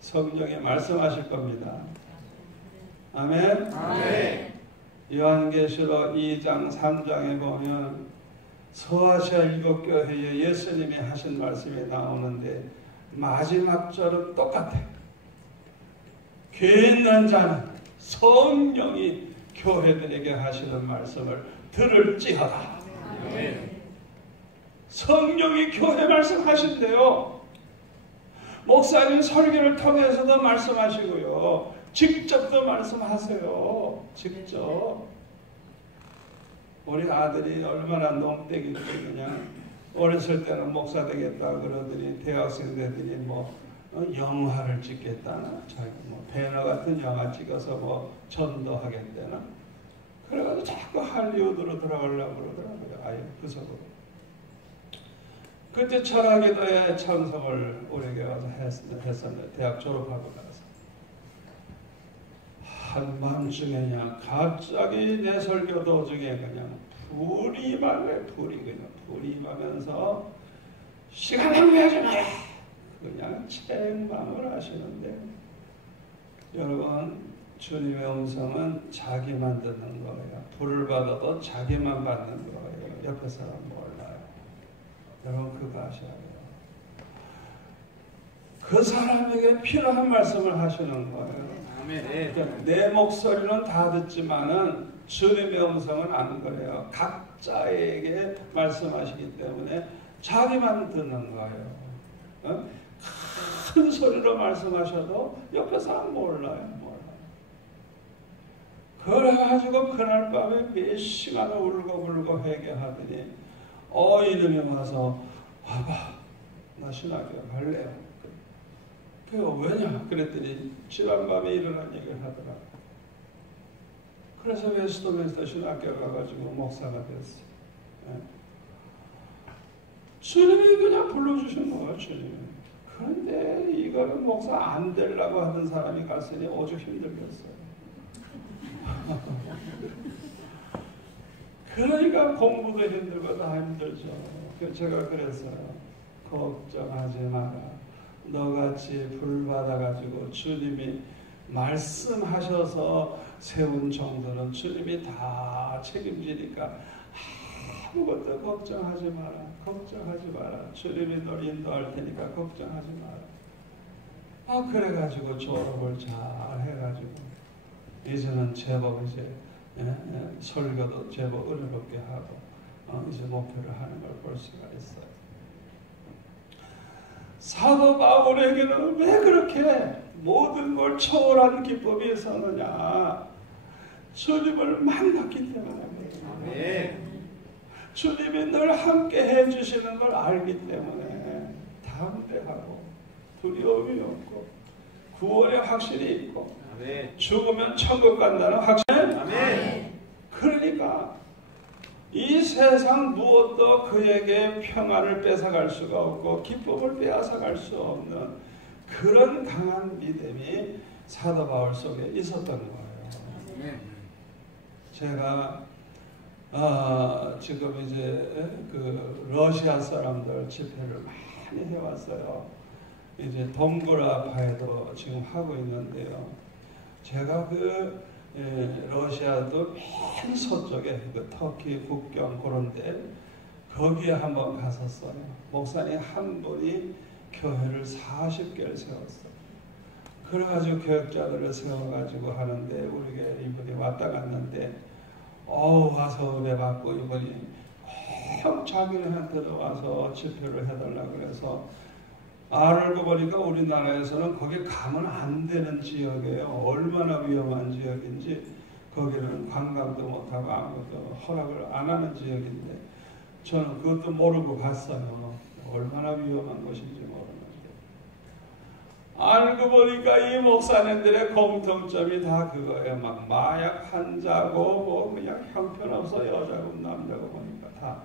성령이 말씀하실 겁니다. 아멘. 아멘. 요한계시록 2장 3장에 보면 서아시아 7교회에 예수님이 하신 말씀이 나오는데 마지막 절은 똑같아요. 귀 있는 자는 성령이 교회들에게 하시는 말씀을 들을지어다. 아멘. 성령이 교회 말씀하신대요. 목사님 설교를 통해서도 말씀하시고요. 직접도 말씀하세요. 직접. 우리 아들이 얼마나 농땡이 그냥 어렸을 때는 목사 되겠다 그러더니 대학생 되더니 영화를 찍겠다나 자기 배너 같은 영화 찍어서 전도하겠다나 그래가지고 자꾸 할리우드로 들어가려고 그러더라고요. 아예 구석으로. 그때 철학기도에 참석을 우리에게 와서 했었는데 대학 졸업하고 나서 한밤중에 그냥 갑자기 내 설교 도중에 그냥 불이 임하네. 불이 임하면서 시간 낭비하지 마라. 그냥 책망을 하시는데, 여러분, 주님의 음성은 자기만 듣는 거예요. 불을 받아도 자기만 받는 거예요. 옆에 사람 몰라요. 여러분, 그거 아셔야 돼요. 그 사람에게 필요한 말씀을 하시는 거예요. 그러니까 내 목소리는 다 듣지만은 주님의 음성은 안 그래요. 각자에게 말씀하시기 때문에 자기만 듣는 거예요. 큰 소리로 말씀하셔도 옆에 사람 몰라요. 그래가지고 그날 밤에 몇 시간을 울고불고 회개하더니 이놈이 와서 와봐, 나 신학교 갈래요. 그게 왜냐? 그랬더니 지난밤에 일어난 얘기를 하더라. 그래서 웨스트민스터 신학교 가가지고 목사가 됐어요. 주님이 그냥 불러주신 거예요. 주님이. 그런데 이거는 목사 안 되려고 하던 사람이 갔으니 오죽 힘들겠어요. 그러니까 공부도 힘들고 다 힘들죠. 제가 그랬어요. 걱정하지 마라. 너같이 불 받아가지고 주님이 말씀하셔서 세운 정도는 주님이 다 책임지니까 아무것도 걱정하지 마라. 걱정하지 마라. 주님이 널 인도할 테니까 걱정하지 마라. 그래가지고 졸업을 잘 해가지고 이제는 제법 이제 설교도 제법 은혜롭게 하고 이제 목표를 하는 걸 볼 수가 있어요. 사도 바울에게는 왜 그렇게 모든 걸 초월한 기쁨이 있었느냐? 주님을 만났기 때문에. 주님이 늘 함께 해주시는 걸 알기 때문에 담대하고 두려움이 없고 구원의 확신이 있고 죽으면 천국 간다는 확신. 그러니까 이 세상 무엇도 그에게 평안을 뺏어갈 수가 없고 기쁨을 빼앗아갈 수 없는 그런 강한 믿음이 사도 바울 속에 있었던 거예요. 제가 지금 이제 그 러시아 사람들 집회를 많이 해왔어요. 이제 동굴아파에도 지금 하고 있는데요. 제가 러시아도 맨 서쪽에 터키 국경 그런데 거기에 한번 갔었어요. 목사님 한 분이 교회를 40개를 세웠어요. 그래가지고 교역자들을 세워가지고 하는데 우리가 이분이 왔다 갔는데 와서 은혜 받고 이분이 꼭 자기네한테도 와서 집회를 해달라고 그래서 알고 보니까 우리나라에서는 거기 가면 안 되는 지역이에요. 얼마나 위험한 지역인지 거기는 관광도 못하고 아무것도 허락을 안 하는 지역인데 저는 그것도 모르고 갔어요. 얼마나 위험한 곳인지 모르는데 알고 보니까 이 목사님들의 공통점이 다 그거예요. 막 마약 환자고 뭐 그냥 형편없어 여자고 남자고 보니까 다.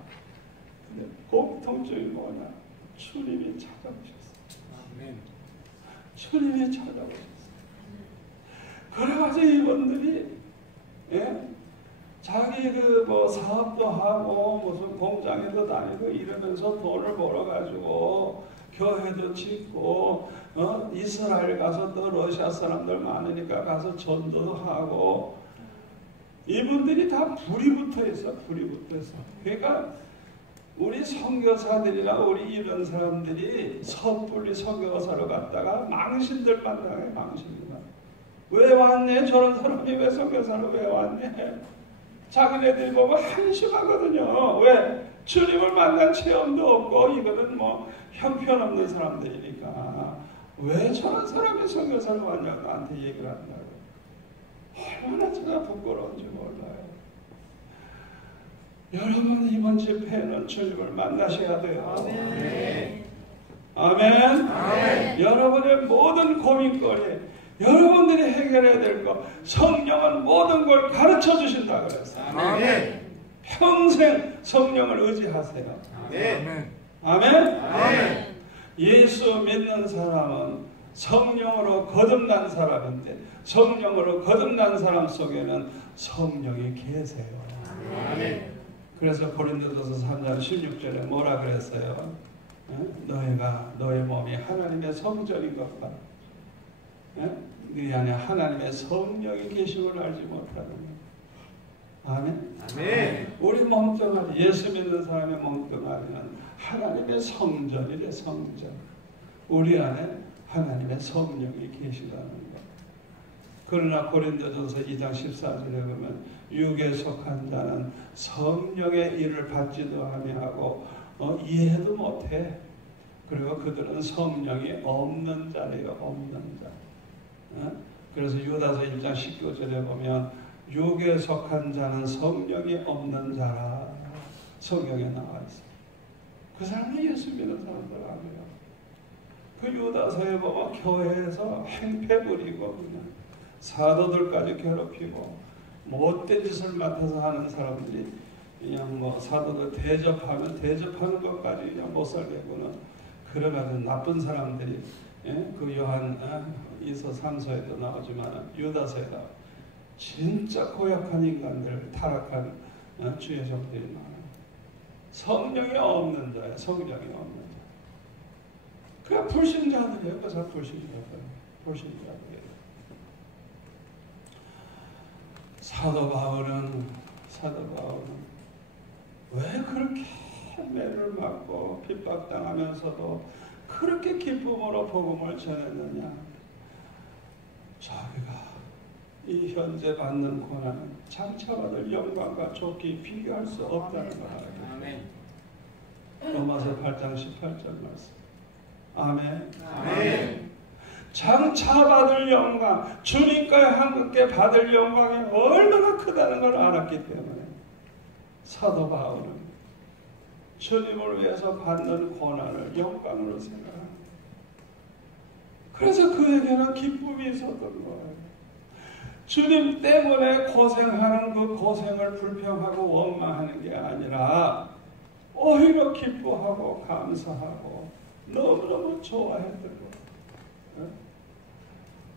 근데 공통점이 뭐냐? 주님이 찾아오셨어요. 주님이 찾아오셨어요. 그래가지고 이분들이 자기 뭐 사업도 하고 무슨 공장에도 다니고 이러면서 돈을 벌어가지고 교회도 짓고 이스라엘 가서 또 러시아 사람들 많으니까 가서 전도도 하고 이분들이 다 불이 붙어 있어. 불이 붙어 있어. 그러니까 우리 선교사들이나 우리 이런 사람들이 섣불리 선교사로 갔다가 망신들 만나요. 망신들. 왜 왔네? 저런 사람이 왜 선교사로 왜 왔네? 자기네들이 보면 한심하거든요. 왜? 주님을 만난 체험도 없고 이거는 뭐 형편없는 사람들이니까 왜 저런 사람이 선교사로 왔냐고 나한테 얘기를 한다고. 얼마나 제가 부끄러운지 몰라요. 여러분 이번 집회는 주님을 만나셔야 돼요. 아멘. 아멘. 아멘. 여러분의 모든 고민거리, 여러분들이 해결해야 될 것, 성령은 모든 걸 가르쳐 주신다 그랬어요. 아멘. 평생 성령을 의지하세요. 아멘. 아멘. 아멘. 예수 믿는 사람은 성령으로 거듭난 사람인데 성령으로 거듭난 사람 속에는 성령이 계세요. 아멘. 그래서 고린도전서 3장 16절에 뭐라 그랬어요? 너희가 너희 몸이 하나님의 성전인 것과 네 안에 하나님의 성령이 계심을 알지 못하는 것. 아멘. 아멘. 우리 몸뚱아리, 예수 믿는 사람의 몸뚱아리는 하나님의 성전이래. 성전. 우리 안에 하나님의 성령이 계시다는 것. 그러나 고린도전서 2장 14절에 보면 육에 속한 자는 성령의 일을 받지도 아니하고 이해도 못해. 그리고 그들은 성령이 없는 자래요. 없는 자. 그래서 유다서 1장 19절에 보면 육에 속한 자는 성령이 없는 자라. 성경에 나와 있어요. 그 사람은 예수 믿는 사람들 아니에요. 그 유다서에 보면 교회에서 행패 부리고 그냥 사도들까지 괴롭히고 못된 짓을 맡아서 하는 사람들이 그냥 뭐 사도들 대접하면 대접하는 것까지 그냥 못 살게고는 그래가지고 나쁜 사람들이 그 요한 이서 3서에도 나오지만 유다서에다 진짜 고약한 인간들, 타락한 주의 종들이 많아요. 성령이 없는 자예요. 성령이 없는 자. 그냥 불신자들이에요. 그래서 불신자들이에요. 사도 바울은 왜 그렇게 매를 맞고 핍박당하면서도 그렇게 기쁨으로 복음을 전했느냐? 자기가 이 현재 받는 고난은 장차받을 영광과 좋게 비교할 수 없다는 걸 알아요. 로마서 8장 18절 말씀. 아멘. 아멘. 장차받을 영광, 주님과 함께 받을 영광이 얼마나 크다는 걸 알았기 때문에 사도 바울은 주님을 위해서 받는 고난을 영광으로 생각합니다. 그래서 그에게는 기쁨이 있었던 거예요. 주님 때문에 고생하는 그 고생을 불평하고 원망하는 게 아니라 오히려 기뻐하고 감사하고 너무너무 좋아했던 거예요.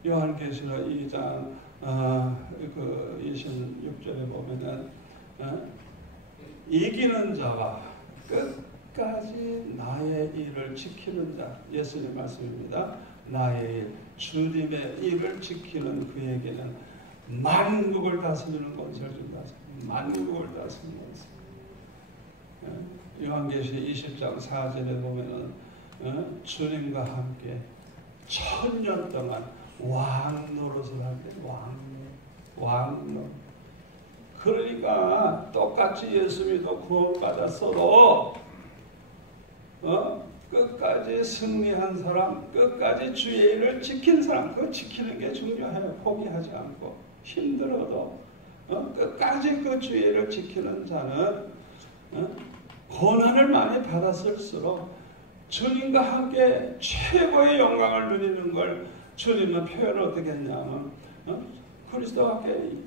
요한계시록 2장 26절에 보면은 이기는 자와 끝까지 나의 일을 지키는 자, 예수님 말씀입니다. 나의 일, 주님의 일을 지키는 그에게는 만국을 다스리는 권세를 준다. 만국을 다스리는 권세. 요한계시록 20장 4절에 보면은 주님과 함께 1000년 동안 왕노릇을 하는데 왕노릇. 그러니까 똑같이 예수 믿어 구원받았어도 끝까지 승리한 사람, 끝까지 주의 일을 지킨 사람, 그거 지키는 게 중요해요. 포기하지 않고 힘들어도 끝까지 그 주의 일을 지키는 자는 고난을 많이 받았을수록 주님과 함께 최고의 영광을 누리는 걸 주님은 표현을 어떻게 했냐면 그리스도와 함께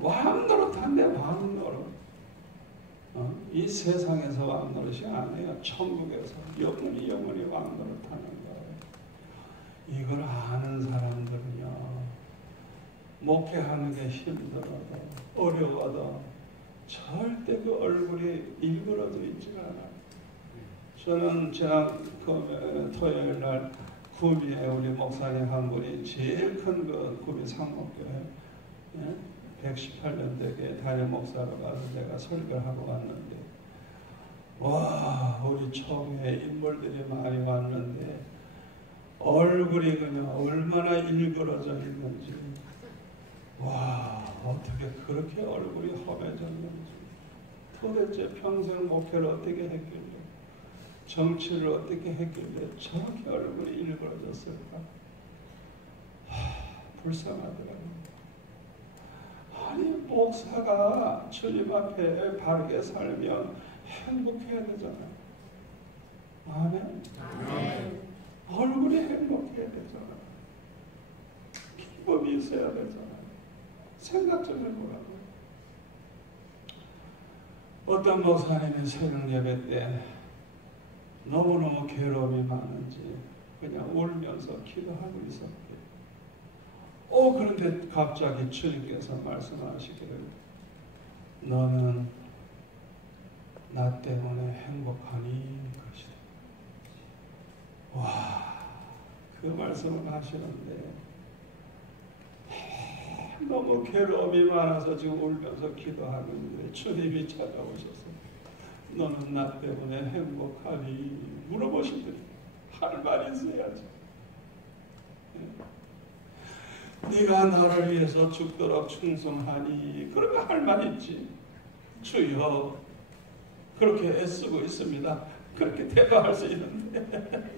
왕노릇한데 왕노릇. 이 세상에서 왕노릇이 아니에요. 천국에서 영원히 왕노릇하는 거예요. 이걸 아는 사람들은요, 목회하는 게 힘들어도 어려워도 절대 그 얼굴이 일그러져 있지 않아요. 저는 지난 토요일 날 구미에 우리 목사님 한 분이 제일 큰 그 구미 상목교회 118년 되게 담임 목사로 가서 제가 설교를 하고 왔는데, 와, 우리 총회 인물들이 많이 왔는데 얼굴이 그냥 얼마나 일그러져 있는지, 와, 어떻게 그렇게 얼굴이 험해졌는지, 도대체 평생 목회를 어떻게 했길래, 정치를 어떻게 했길래 저렇게 얼굴이 일그러졌을까? 불쌍하더라고요. 아니, 목사가 주님 앞에 바르게 살면 행복해야 되잖아요. 아멘. 얼굴이 행복해야 되잖아요. 기쁨이 있어야 되잖아요. 생각 좀 해보라고요. 어떤 목사님이 새벽 예배 때 너무너무 괴로움이 많은지 그냥 울면서 기도하고 있었대요. 그런데 갑자기 주님께서 말씀하시기를, 너는 나 때문에 행복하니 그러시다. 와, 그 말씀을 하시는데 너무 괴로움이 많아서 지금 울면서 기도하고 있는데 주님이 찾아오셔서 너는 나 때문에 행복하니 물어보시더니 할 말이 있어야지. 네가 나를 위해서 죽도록 충성하니 그러면 할 말이 있지. 주여 그렇게 애쓰고 있습니다. 그렇게 대답할 수 있는데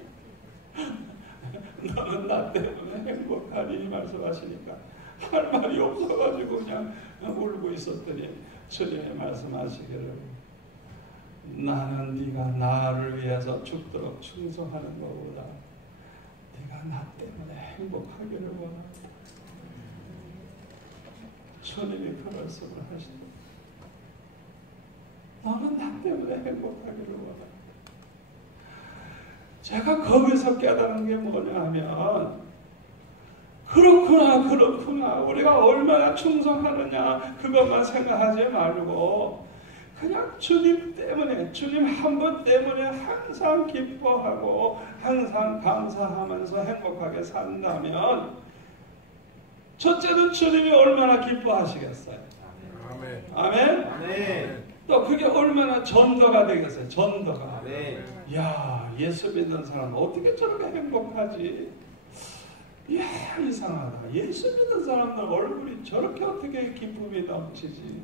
너는 나 때문에 행복하니 말씀하시니까 할 말이 없어가지고 그냥 울고 있었더니 주님이 말씀하시기를 나는 네가 나를 위해서 죽도록 충성하는 것보다 네가 나 때문에 행복하기를 원한다. 주님이 그 말씀을 하시다. 너는 나 때문에 행복하기를 원한다. 제가 거기서 깨달은 게 뭐냐 하면 그렇구나 우리가 얼마나 충성하느냐 그것만 생각하지 말고 그냥 주님 때문에 주님 한 분 때문에 항상 기뻐하고 항상 감사하면서 행복하게 산다면 첫째는 주님이 얼마나 기뻐하시겠어요. 아멘. 아멘. 아멘. 또 그게 얼마나 전도가 되겠어요. 전도가. 아멘. 야, 예수 믿는 사람 어떻게 저렇게 행복하지? 이야, 이상하다. 예수 믿는 사람들 얼굴이 저렇게 어떻게 기쁨이 넘치지?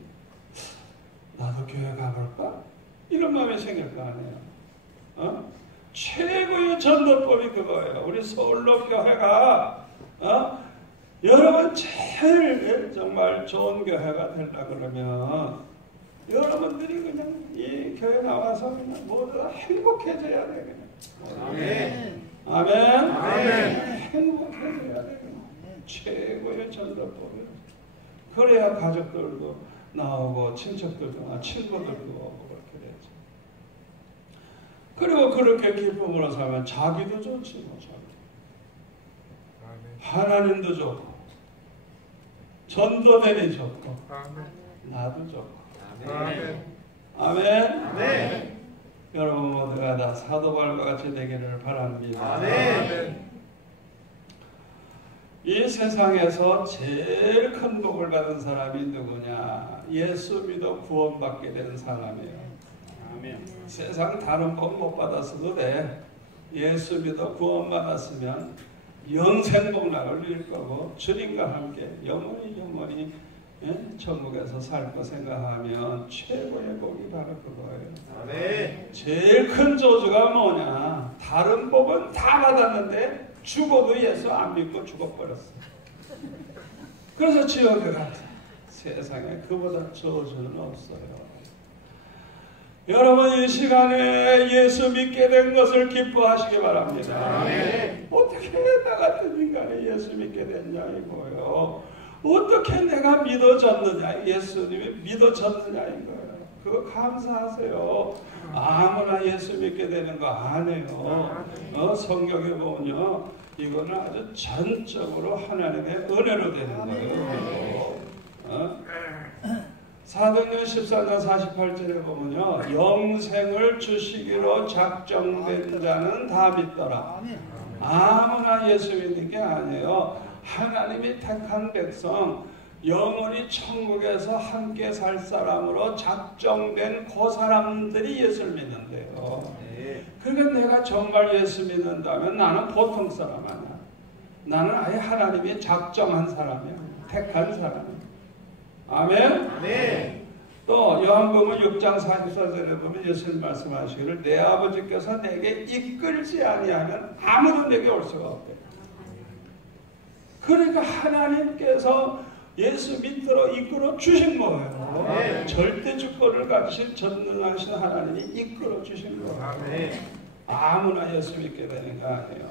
나도 교회 가볼까? 이런 마음이 생길 거 아니에요. 최고의 전도법이 그거예요. 우리 서울로 교회가 여러분 제일 정말 좋은 교회가 되려고 그러면 여러분들이 그냥 이 교회 나와서 그냥 모두 다 행복해져야 돼. 그냥. 아멘. 아멘. 아멘. 행복해져야 돼. 최고의 전도법이에요. 그래야 가족들도 나오고 친척들도 친구들도 오고 그렇게 되죠. 그리고 그렇게 기쁨으로 살면 자기도 좋지 뭐 자기. 하나님도 좋고 전도대리 좋고 나도 좋고. 아멘. 아멘. 아멘. 여러분 모두가 다 사도바울과 같이 되기를 바랍니다. 아멘. 이 세상에서 제일 큰 복을 받은 사람이 누구냐? 예수 믿어 구원받게 된 사람이에요. 아멘. 세상 다른 복 못 받았어도 돼. 예수 믿어 구원받았으면 영생복락을 누릴 거고 주님과 함께 영원히 천국에서 살 거 생각하면 최고의 복이 바로 그거예요. 아멘. 제일 큰 저주가 뭐냐? 다른 복은 다 받았는데 죽어도 예수 안 믿고 죽어버렸어. 그래서 지옥에 갔다. 세상에 그보다 저주는 없어요. 여러분 이 시간에 예수 믿게 된 것을 기뻐하시기 바랍니다. 아멘. 어떻게 나 같은 인간이 예수 믿게 됐냐 이거예요. 어떻게 내가 믿어졌느냐, 예수님이 믿어졌느냐 이거예요. 그거 감사하세요. 아무나 예수 믿게 되는 거 아니에요. 성경에 보면요, 이거는 아주 전적으로 하나님의 은혜로 되는 거예요. 사도행전 14장 48절에 보면요, 영생을 주시기로 작정된 자는 다 믿더라. 아무나 예수 믿는 게 아니에요. 하나님이 택한 백성, 영원히 천국에서 함께 살 사람으로 작정된 그 사람들이 예수를 믿는데요. 그러니까 내가 정말 예수 믿는다면 나는 보통 사람 아니야. 나는 아예 하나님이 작정한 사람이야. 택한 사람이야. 아멘? 아멘. 또 요한복음 6장 44절에 보면 예수님 말씀하시기를 내 아버지께서 내게 이끌지 아니하면 아무도 내게 올 수가 없대. 그러니까 하나님께서 예수 밑으로 이끌어 주신 거예요. 아멘. 절대 주권을 가지신 전능하신 하나님이 이끌어 주신 거예요. 아멘. 아무나 예수 믿게 되는 거 아니에요.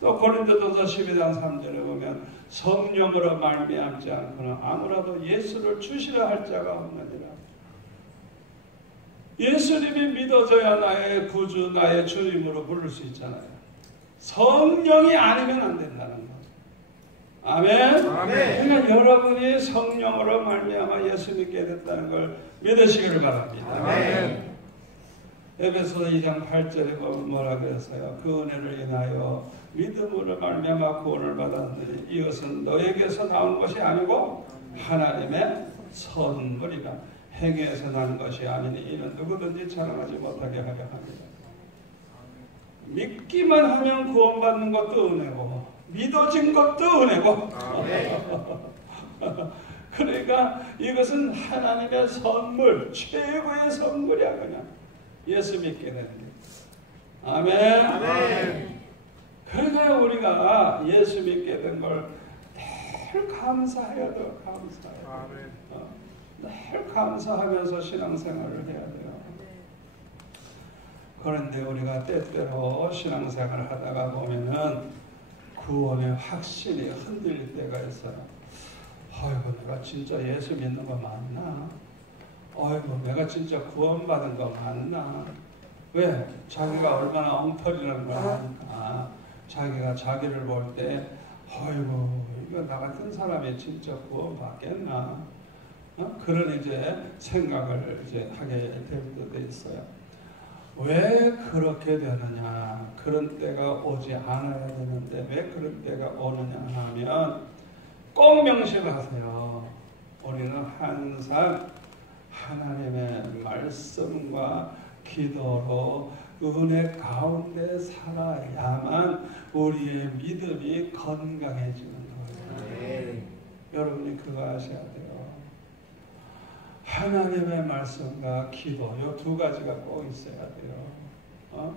또 고린도전서 12장 3절에 보면 성령으로 말미암지 않거나 아무라도 예수를 주시라 할 자가 없느니라. 예수님이 믿어져야 나의 구주, 나의 주님으로 부를 수 있잖아요. 성령이 아니면 안 된다는 거. 아멘. 아멘. 그러니까 여러분이 성령으로 말미암아 예수 믿게 됐다는 걸 믿으시기를 바랍니다. 아멘. 에베소서 2장 8절에 보면 뭐라 그랬어요? 그 은혜를 인하여 믿음으로 말미암아 구원을 받았느니 이것은 너에게서 나온 것이 아니고 하나님의 선물이라. 행위에서 나는 것이 아니니 이는 누구든지 자랑하지 못하게 하려 합니다. 믿기만 하면 구원받는 것도 은혜고 믿어진 것도 은혜고 그러니까 이것은 하나님의 선물, 최고의 선물이야. 그냥 예수 믿게 되는 게. 아멘. 아멘. 그러니까 우리가 예수 믿게 된 걸 늘 감사해야 돼요. 감사해요. 늘 감사하면서 신앙생활을 해야 돼요. 그런데 우리가 때때로 신앙생활을 하다가 보면은 구원의 확신이 흔들릴 때가 있어요. 아이고, 내가 진짜 예수 믿는 거 맞나? 아이고, 내가 진짜 구원받은 거 맞나? 왜? 자기가 얼마나 엉터리라는 걸 아니까. 자기가 자기를 볼 때 아이고, 이거 나 같은 사람이 진짜 구원받겠나? 그런 이제 생각을 이제 하게 될 때도 있어요. 왜 그렇게 되느냐? 그런 때가 오지 않아야 되는데 왜 그런 때가 오느냐 하면 꼭 명심하세요. 우리는 항상 하나님의 말씀과 기도로 은혜 가운데 살아야만 우리의 믿음이 건강해지는 거예요. 여러분이 그거 아셔야 돼요. 하나님의 말씀과 기도, 이 두 가지가 꼭 있어야 돼요.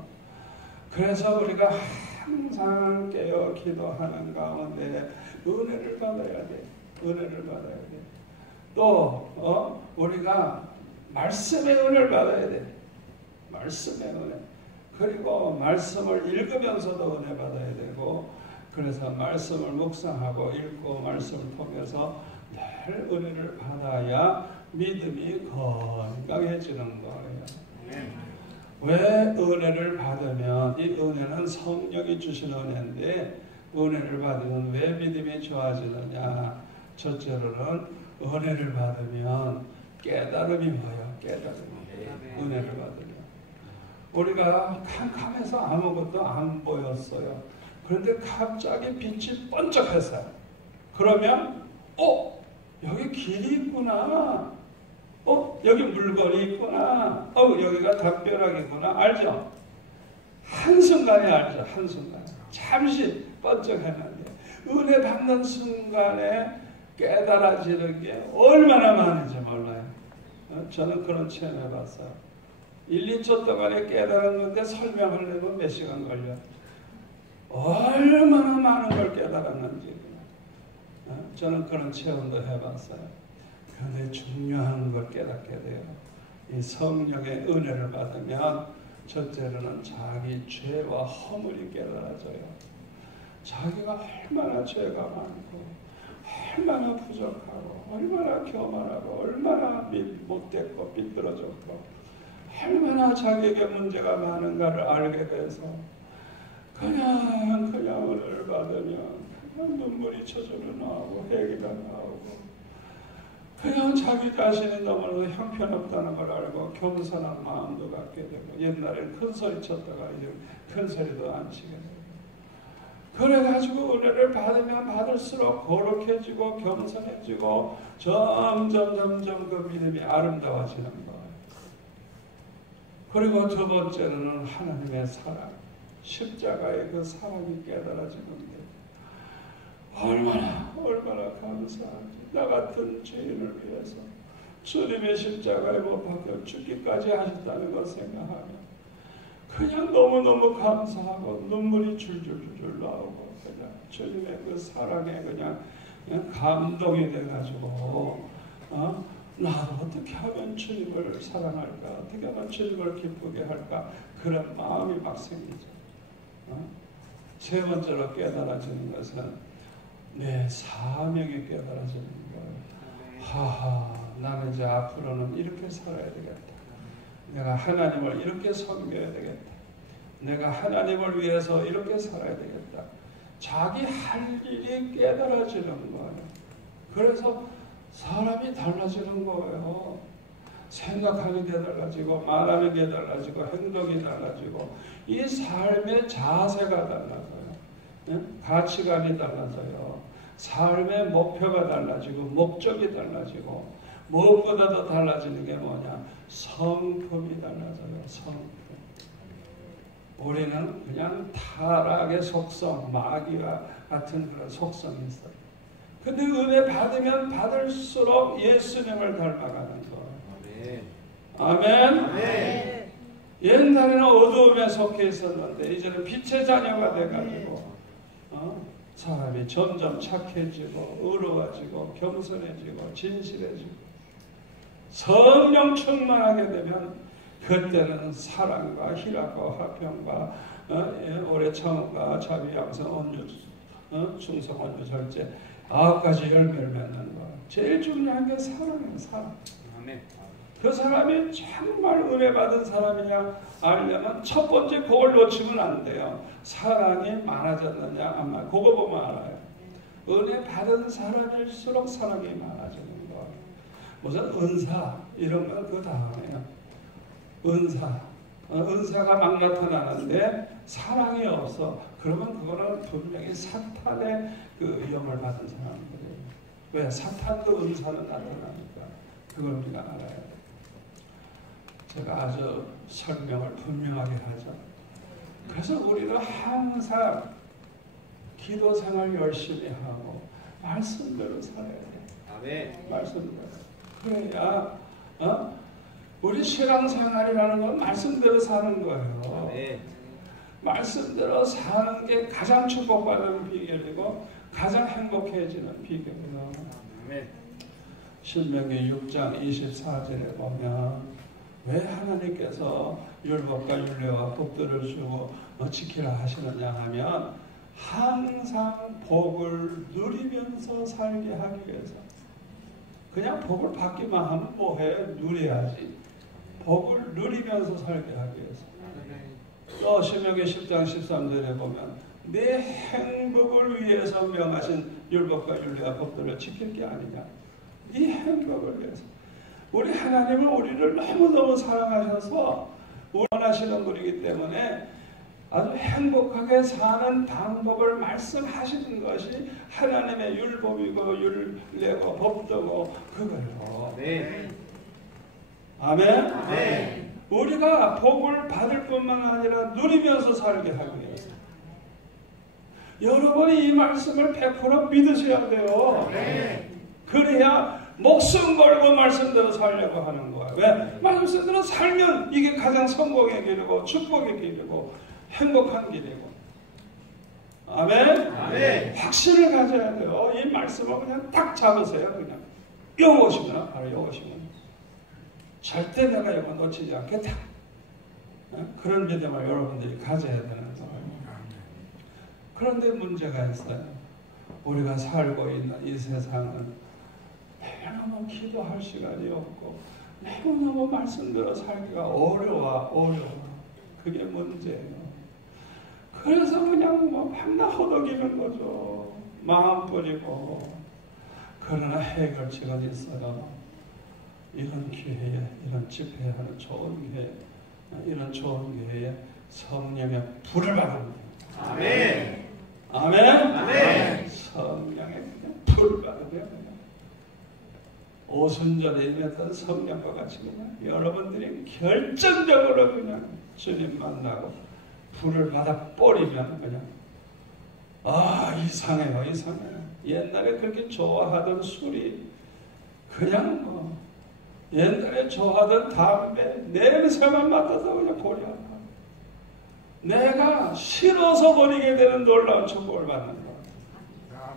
그래서 우리가 항상 깨어 기도하는 가운데 은혜를 받아야 돼. 은혜를 받아야 돼. 또 우리가 말씀의 은혜를 받아야 돼. 말씀의 은혜. 그리고 말씀을 읽으면서도 은혜 받아야 되고, 그래서 말씀을 묵상하고 읽고 말씀을 통해서 늘 은혜를 받아야 믿음이 건강해지는 거예요. 왜 은혜를 받으면, 이 은혜는 성령이 주신 은혜인데 은혜를 받으면 왜 믿음이 좋아지느냐? 첫째로는 은혜를 받으면 깨달음이 와요. 깨달음이. 은혜를 받으면 우리가 캄캄해서 아무것도 안 보였어요. 그런데 갑자기 빛이 번쩍했어요. 그러면 여기 길이 있구나. 여기 물건이 있구나. 여기가 담벼락이구나. 알죠? 한순간에 알죠. 한순간에. 잠시 번쩍했는데 은혜 받는 순간에 깨달아지는 게 얼마나 많은지 몰라요. 저는 그런 체험 해봤어요. 1, 2초 동안에 깨달았는데 설명하려면 몇 시간 걸려요. 얼마나 많은 걸 깨달았는지. 저는 그런 체험도 해봤어요. 그런데 중요한 걸 깨닫게 돼요. 이 성령의 은혜를 받으면 첫째로는 자기 죄와 허물이 깨달아져요. 자기가 얼마나 죄가 많고 얼마나 부족하고 얼마나 교만하고 얼마나 못됐고 삐뚤어졌고 얼마나 자기에게 문제가 많은가를 알게 돼서 그냥 은혜를 받으면 그냥 눈물이 저절로 나오고 회개가 나오고 그냥 자기 자신이 너무나도 형편없다는 걸 알고 겸손한 마음도 갖게 되고, 옛날에는 큰 소리 쳤다가 이제 큰 소리도 안 치게 되고, 그래가지고 은혜를 받으면 받을수록 거룩해지고 겸손해지고 점점 그 믿음이 아름다워지는 거예요. 그리고 두 번째로는 하나님의 사랑, 십자가의 그 사랑이 깨달아지는데 얼마나 감사하지. 나 같은 죄인을 위해서 주님의 십자가에 못 박혀 죽기까지 하셨다는 걸 생각하면 그냥 너무너무 감사하고 눈물이 줄줄줄 나오고 그냥 주님의 그 사랑에 그냥 감동이 돼가지고 나도 어떻게 하면 주님을 사랑할까, 어떻게 하면 주님을 기쁘게 할까, 그런 마음이 막 생기죠. 세 번째로 깨달아지는 것은 내 사명이 깨달아지는 거예요. 하하, 나는 이제 앞으로는 이렇게 살아야 되겠다. 내가 하나님을 이렇게 섬겨야 되겠다. 내가 하나님을 위해서 이렇게 살아야 되겠다. 자기 할 일이 깨달아지는 거예요. 그래서 사람이 달라지는 거예요. 생각하는 게 달라지고 말하는 게 달라지고 행동이 달라지고 이 삶의 자세가 달라져요. 가치관이 달라져요. 삶의 목표가 달라지고 목적이 달라지고 무엇보다도 달라지는 게 뭐냐? 성품이 달라져요. 성품. 우리는 그냥 타락의 속성, 마귀와 같은 그런 속성이 있어요. 근데 은혜 받으면 받을수록 예수님을 닮아가는 거예요. 아멘. 아멘. 옛날에는 어두움에 속해 있었는데 이제는 빛의 자녀가 돼가지고 사람이 점점 착해지고 의로워지고 겸손해지고 진실해지고 성령 충만하게 되면 그때는 사랑과 희락과 화평과 오래 참음과 자비 양선 온유 충성 온유 절제 9가지 열매를 맺는 거. 제일 중요한 게 사랑이에요. 사랑. 아멘. 그 사람이 정말 은혜 받은 사람이냐 알려면 첫 번째 그걸 놓치면 안 돼요. 사랑이 많아졌느냐 안 많아. 그거 보면 알아요. 은혜 받은 사람일수록 사랑이 많아지는 거. 무슨 은사 이런 건 그 다음에요. 은사가 막 나타나는데 사랑이 없어. 그러면 그거는 분명히 사탄의 그 영을 받은 사람들이에요. 왜? 사탄도 은사는 나타나니까. 그걸 우리가 알아야 돼요. 제가 아주 설명을 분명하게 하죠. 그래서 우리는 항상 기도 생활 열심히 하고 말씀대로 살아야 돼요. 아멘. 말씀대로. 그래야 우리 신앙생활이라는 건 말씀대로 사는 거예요. 아멘. 말씀대로 사는 게 가장 축복받는 비결이고 가장 행복해지는 비결이에요. 아멘. 신명기 6장 24절에 보면 왜 하나님께서 율법과 율례와 법도를 주고 지키라 하시느냐 하면 항상 복을 누리면서 살게 하기 위해서. 그냥 복을 받기만 하면 뭐해? 누려야지. 복을 누리면서 살게 하기 위해서. 또 신명기 10장 13절에 보면 내 행복을 위해서 명하신 율법과 율례와 법도를 지킬 게 아니냐. 이 행복을 위해서. 우리 하나님은 우리를 너무너무 사랑하셔서 원하시는 분이기 때문에 아주 행복하게 사는 방법을 말씀하시는 것이 하나님의 율법이고 율례고 법도고 그거예요. 네. 아멘. 아멘. 우리가 복을 받을 뿐만 아니라 누리면서 살게 하기 위해서. 여러분이 이 말씀을 100% 믿으셔야 돼요. 네. 그래야 목숨 걸고 말씀대로 살려고 하는 거야. 왜? 말씀대로 살면 이게 가장 성공의 길이고 축복의 길이고 행복한 길이고. 아멘? 아멘. 확신을 가져야 돼요. 이 말씀을 그냥 딱 잡으세요. 그냥 이것이구나. 바로 이것이구나. 절대 내가 이거 놓치지 않겠다. 그런 믿음을 여러분들이 가져야 되는 거예요. 그런데 문제가 있어요. 우리가 살고 있는 이 세상은 너무 기도할 시간이 없고 너무너무 말씀대로 살기가 어려워. 그게 문제예요. 그래서 그냥 맨날 허덕이는 거죠. 마음뿐이고. 그러나 해결책은 있어요. 이런 기회에, 이런 집회하는 좋은 기회에, 이런 좋은 기회에 성령의 불을 받으면 돼요. 아멘. 아멘. 아멘. 성령의 불을 받으면 돼요. 오순절에 임했던 성령과 같이 그냥 여러분들이 결정적으로 그냥 주님 만나고 불을 받아 뿌리면 그냥 이상해요. 옛날에 그렇게 좋아하던 술이 그냥 옛날에 좋아하던 담배 냄새만 맡아서 그냥 골이 아파. 내가 싫어서 버리게 되는 놀라운 축복을 받는 거야.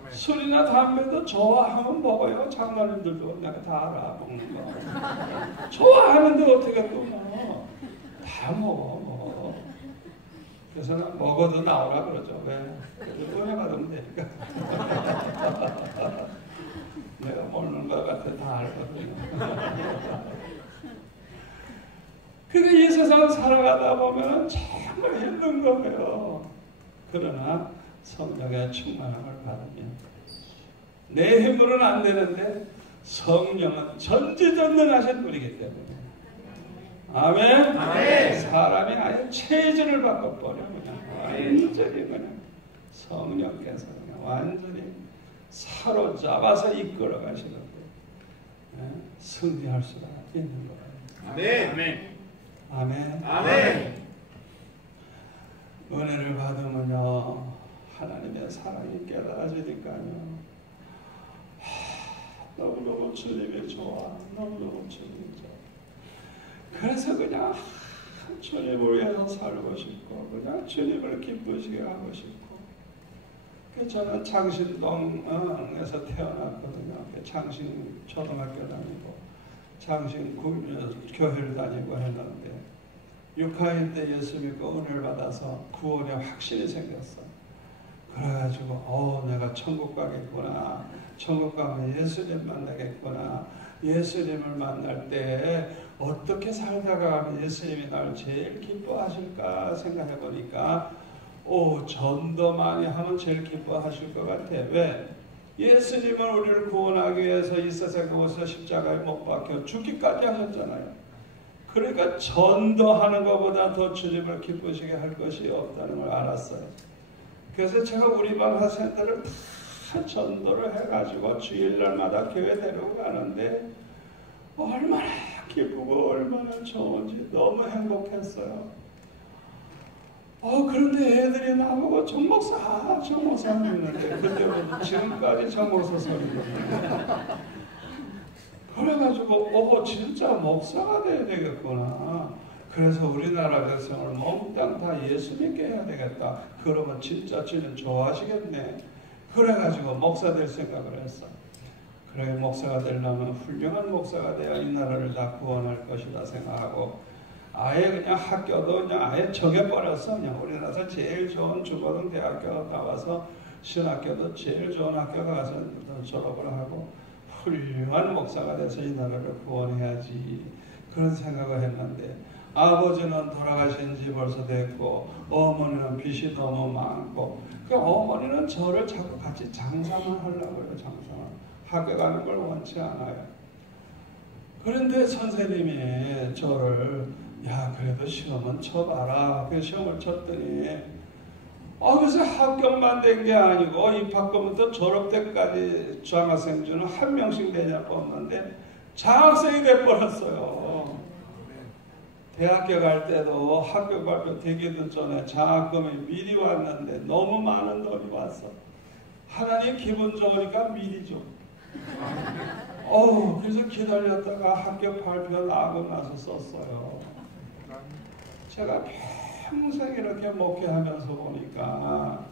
술이나 담배도 좋아하면 먹어요. 장로님들도 내가 다 알아. 먹는 거. 좋아하는데 어떻게 또 먹어. 다 먹어. 그래서 난 먹어도 나오라 그러죠. 왜? 은혜 받으면 되니까. 내가 먹는 것 같아 다 알거든요. 그러니까 이 세상 살아가다 보면 정말 힘든 거예요. 그러나 성령의 충만함을 받으면 내 힘으로는 안 되는데 성령은 전지전능하신 분이기 때문에 아멘. 아멘. 사람이 아예 체질을 바꿔버려 그냥 완전히 그냥 성령께서 그냥 완전히 사로잡아서 이끌어 가시는데 승리할 수가 있는 거예요. 아멘. 아멘. 아멘. 아멘. 은혜를 받으면요 하나님의 사랑이 깨달아지니까요 너무너무 주님이 좋아. 너무너무 주님이 좋아. 그래서 그냥 주님을 위해서 살고 싶고 그냥 주님을 기쁘시게 하고 싶고 저는 장신동에서 태어났거든요. 장신 초등학교 다니고 장신 교회를 다니고 했는데 6학년 때 예수 믿고 은혜를 받아서 구원의 확신이 생겼어. 그래가지고 내가 천국 가겠구나. 천국 가면 예수님 만나겠구나. 예수님을 만날 때 어떻게 살다가 하면 예수님이 나를 제일 기뻐하실까 생각해 보니까 전도 많이 하면 제일 기뻐하실 것 같아. 왜? 예수님은 우리를 구원하기 위해서 이 세상에 오셔서 십자가에 못 박혀 죽기까지 하셨잖아요. 그러니까 전도하는 것보다 더 주님을 기쁘시게 할 것이 없다는 걸 알았어요. 그래서 제가 우리 반 학생들을 다 전도를 해가지고 주일날마다 교회 데리고 가는데 얼마나 기쁘고 얼마나 좋은지 너무 행복했어요. 그런데 애들이 나보고 정목사 정목사 했는데 그때부터 지금까지 정목사 소리가 그래가지고 진짜 목사가 돼야 되겠구나. 그래서 우리나라 백성을 몽땅 다 예수 믿게 해야 되겠다. 그러면 진짜 주님 좋아하시겠네. 그래가지고 목사 될 생각을 했어. 그래 목사가 되려면 훌륭한 목사가 돼야 이 나라를 다 구원할 것이다 생각하고 아예 그냥 학교도 그냥 아예 정해버렸어. 그냥 우리나라에서 제일 좋은 주거등 대학교 나와서 신학교도 제일 좋은 학교 가서 졸업을 하고 훌륭한 목사가 돼서 이 나라를 구원해야지 그런 생각을 했는데 아버지는 돌아가신 지 벌써 됐고 어머니는 빚이 너무 많고 어머니는 저를 자꾸 같이 장사만 하려고 해요. 장사만. 학교 가는 걸 원치 않아요. 그런데 선생님이 저를 그래도 시험은 쳐봐라. 그 시험을 쳤더니 그래서 합격만 된 게 아니고 입학금부터 졸업 때까지 중학생 중은 한 명씩 내냐 뽑는데 장학생이 돼버렸어요. 대학교 갈 때도 학교 발표 되기도 전에 장학금이 미리 왔는데 너무 많은 돈이 왔어. 하나님 기분 좋으니까 미리 줘. 그래서 기다렸다가 합격 발표 나고 나서 썼어요. 제가 평생 이렇게 목회하면서 보니까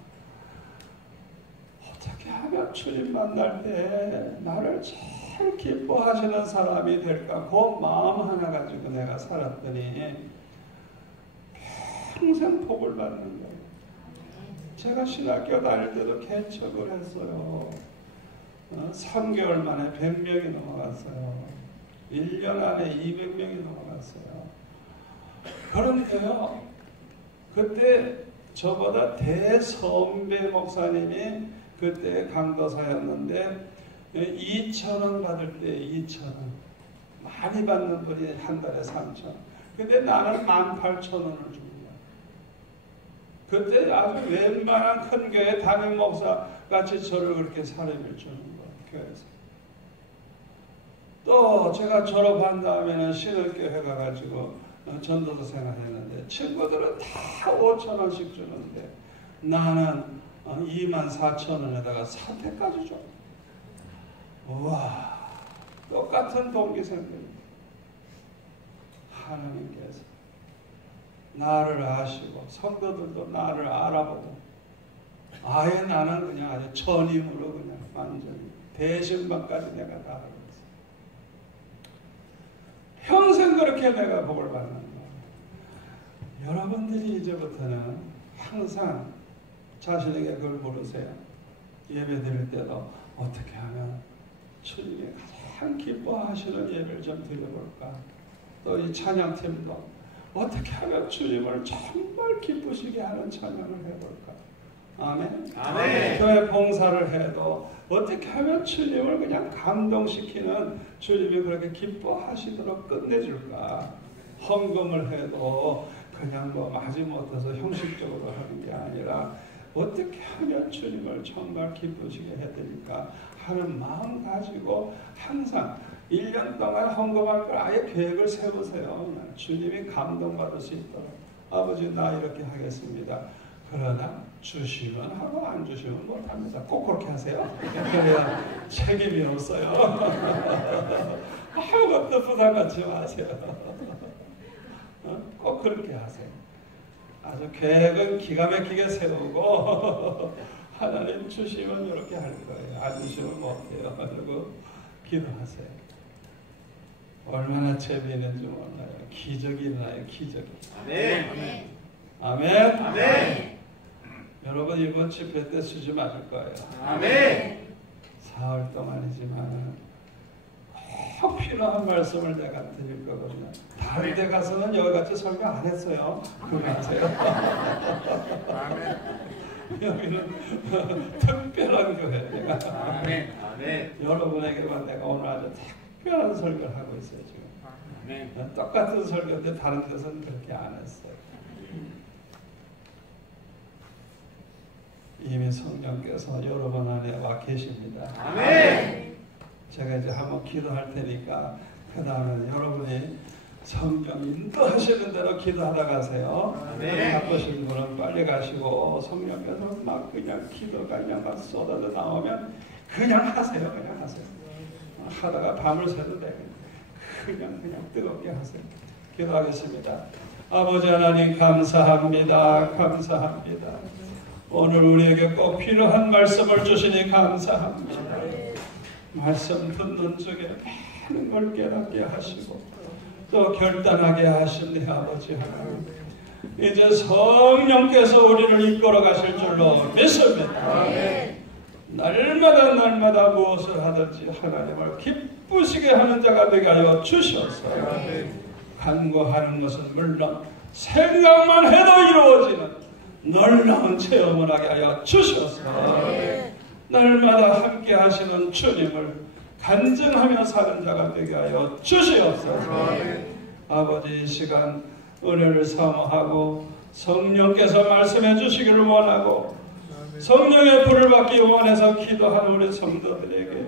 어떻게 하면 주님 만날 때 나를 제일 기뻐하시는 사람이 될까 그 마음 하나 가지고 내가 살았더니 평생 복을 받는 거예요. 제가 신학교 다닐 때도 개척을 했어요. 3개월 만에 100명이 넘어갔어요. 1년 안에 200명이 넘어갔어요. 그런데요, 그때 저보다 대선배 목사님이 그때 강도사였는데 2,000원 받을 때 2,000원 많이 받는 분이 한 달에 3,000원. 근데 나는 18,000원을 줍니다. 그때 아주 웬만한 큰 교회 담임 목사 같이 저를 그렇게 사례를 주는 거예요. 교회에서. 또 제가 졸업한 다음에는 신학교회 가가지고 전도사 생활했는데 친구들은 다 5,000원씩 주는데 나는 24,000원에다가 사태까지 줘. 우와, 똑같은 동기생들. 하나님께서 나를 아시고 성도들도 나를 알아보고 아예 나는 그냥 아주 전임으로 그냥 완전히 대신반까지 내가 다 알고 있어. 평생 그렇게 내가 복을 받는 거예요. 여러분들이 이제부터는 항상 자신에게 그걸 물으세요. 예배 드릴 때도 어떻게 하면 주님이 가장 기뻐하시는 예배를 좀 드려볼까. 또 이 찬양팀도 어떻게 하면 주님을 정말 기쁘시게 하는 찬양을 해볼까. 아멘. 아멘. 교회 봉사를 해도 어떻게 하면 주님을 그냥 감동시키는 주님이 그렇게 기뻐하시도록 끝내줄까. 헌금을 해도 그냥 뭐 마지못해서 형식적으로 하는 게 아니라 어떻게 하면 주님을 정말 기쁘시게 해드릴까 하는 마음 가지고 항상 1년 동안 헌금할 걸 아예 계획을 세우세요. 주님이 감동받을 수 있도록. 아버지 나 이렇게 하겠습니다. 그러나 주시면 하고 안 주시면 못합니다. 꼭 그렇게 하세요. 그래야 책임이 없어요. 아무것도 부담 갖지 마세요. 꼭 그렇게 하세요. 아주 계획은 기가 막히게 세우고 하나님 주시면 이렇게 할 거예요. 안 주시면 못해요. 그리고 기도하세요. 얼마나 재미있는지 몰라요. 기적이 일어나요. 기적이. 아멘. 아멘. 아멘. 여러분 이번 집회 때 수지 맞을 거예요. 아멘. 사흘 동안이지만 꼭 필요한 말씀을 내가 드릴 거거든요. 다른 데 가서는 여기같이 설교 안 했어요. 그거 아세요? 여기는 특별한 교회예요. 아멘. 아멘. 여러분에게만 내가 오늘 아주 특별한 설교를 하고 있어요. 지금. 아멘. 똑같은 설교인데 다른 데서는 그렇게 안 했어요. 이미 성령께서 여러분 안에 와 계십니다. 아멘. 제가 이제 한번 기도할 테니까 그 다음에 여러분이 성령 인도하시는 대로 기도하다 가세요. 아멘. 바쁘신 분은 빨리 가시고 성령께서 막 그냥 기도가 그냥 막 쏟아져 나오면 그냥 하세요. 그냥 하세요. 하다가 밤을 새도 돼요. 그냥 뜨겁게 하세요. 기도하겠습니다. 아버지 하나님 감사합니다. 감사합니다. 오늘 우리에게 꼭 필요한 말씀을 주시니 감사합니다. 말씀 듣는 중에 많은 걸 깨닫게 하시고 또 결단하게 하시네 아버지 하나님. 이제 성령께서 우리를 이끌어 가실 줄로 믿습니다. 날마다 무엇을 하든지 하나님을 기쁘시게 하는 자가 되게 하여 주시옵소서. 간구하는 것은 물론 생각만 해도 이루어지는 놀라운 체험을 하게 하여 주시옵소서. 날마다 함께 하시는 주님을 간증하며 사는 자가 되게 하여 주시옵소서. 아버지 이 시간 은혜를 사모하고 성령께서 말씀해 주시기를 원하고 성령의 불을 받기 원해서 기도하는 우리 성도들에게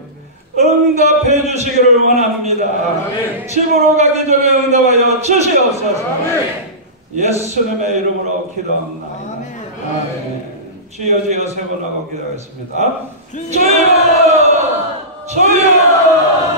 응답해 주시기를 원합니다. 집으로 가기 전에 응답하여 주시옵소서. 예수님의 이름으로 기도합니다. 아멘. 주여 주여 세 번 하고 기도하겠습니다. 주여 주여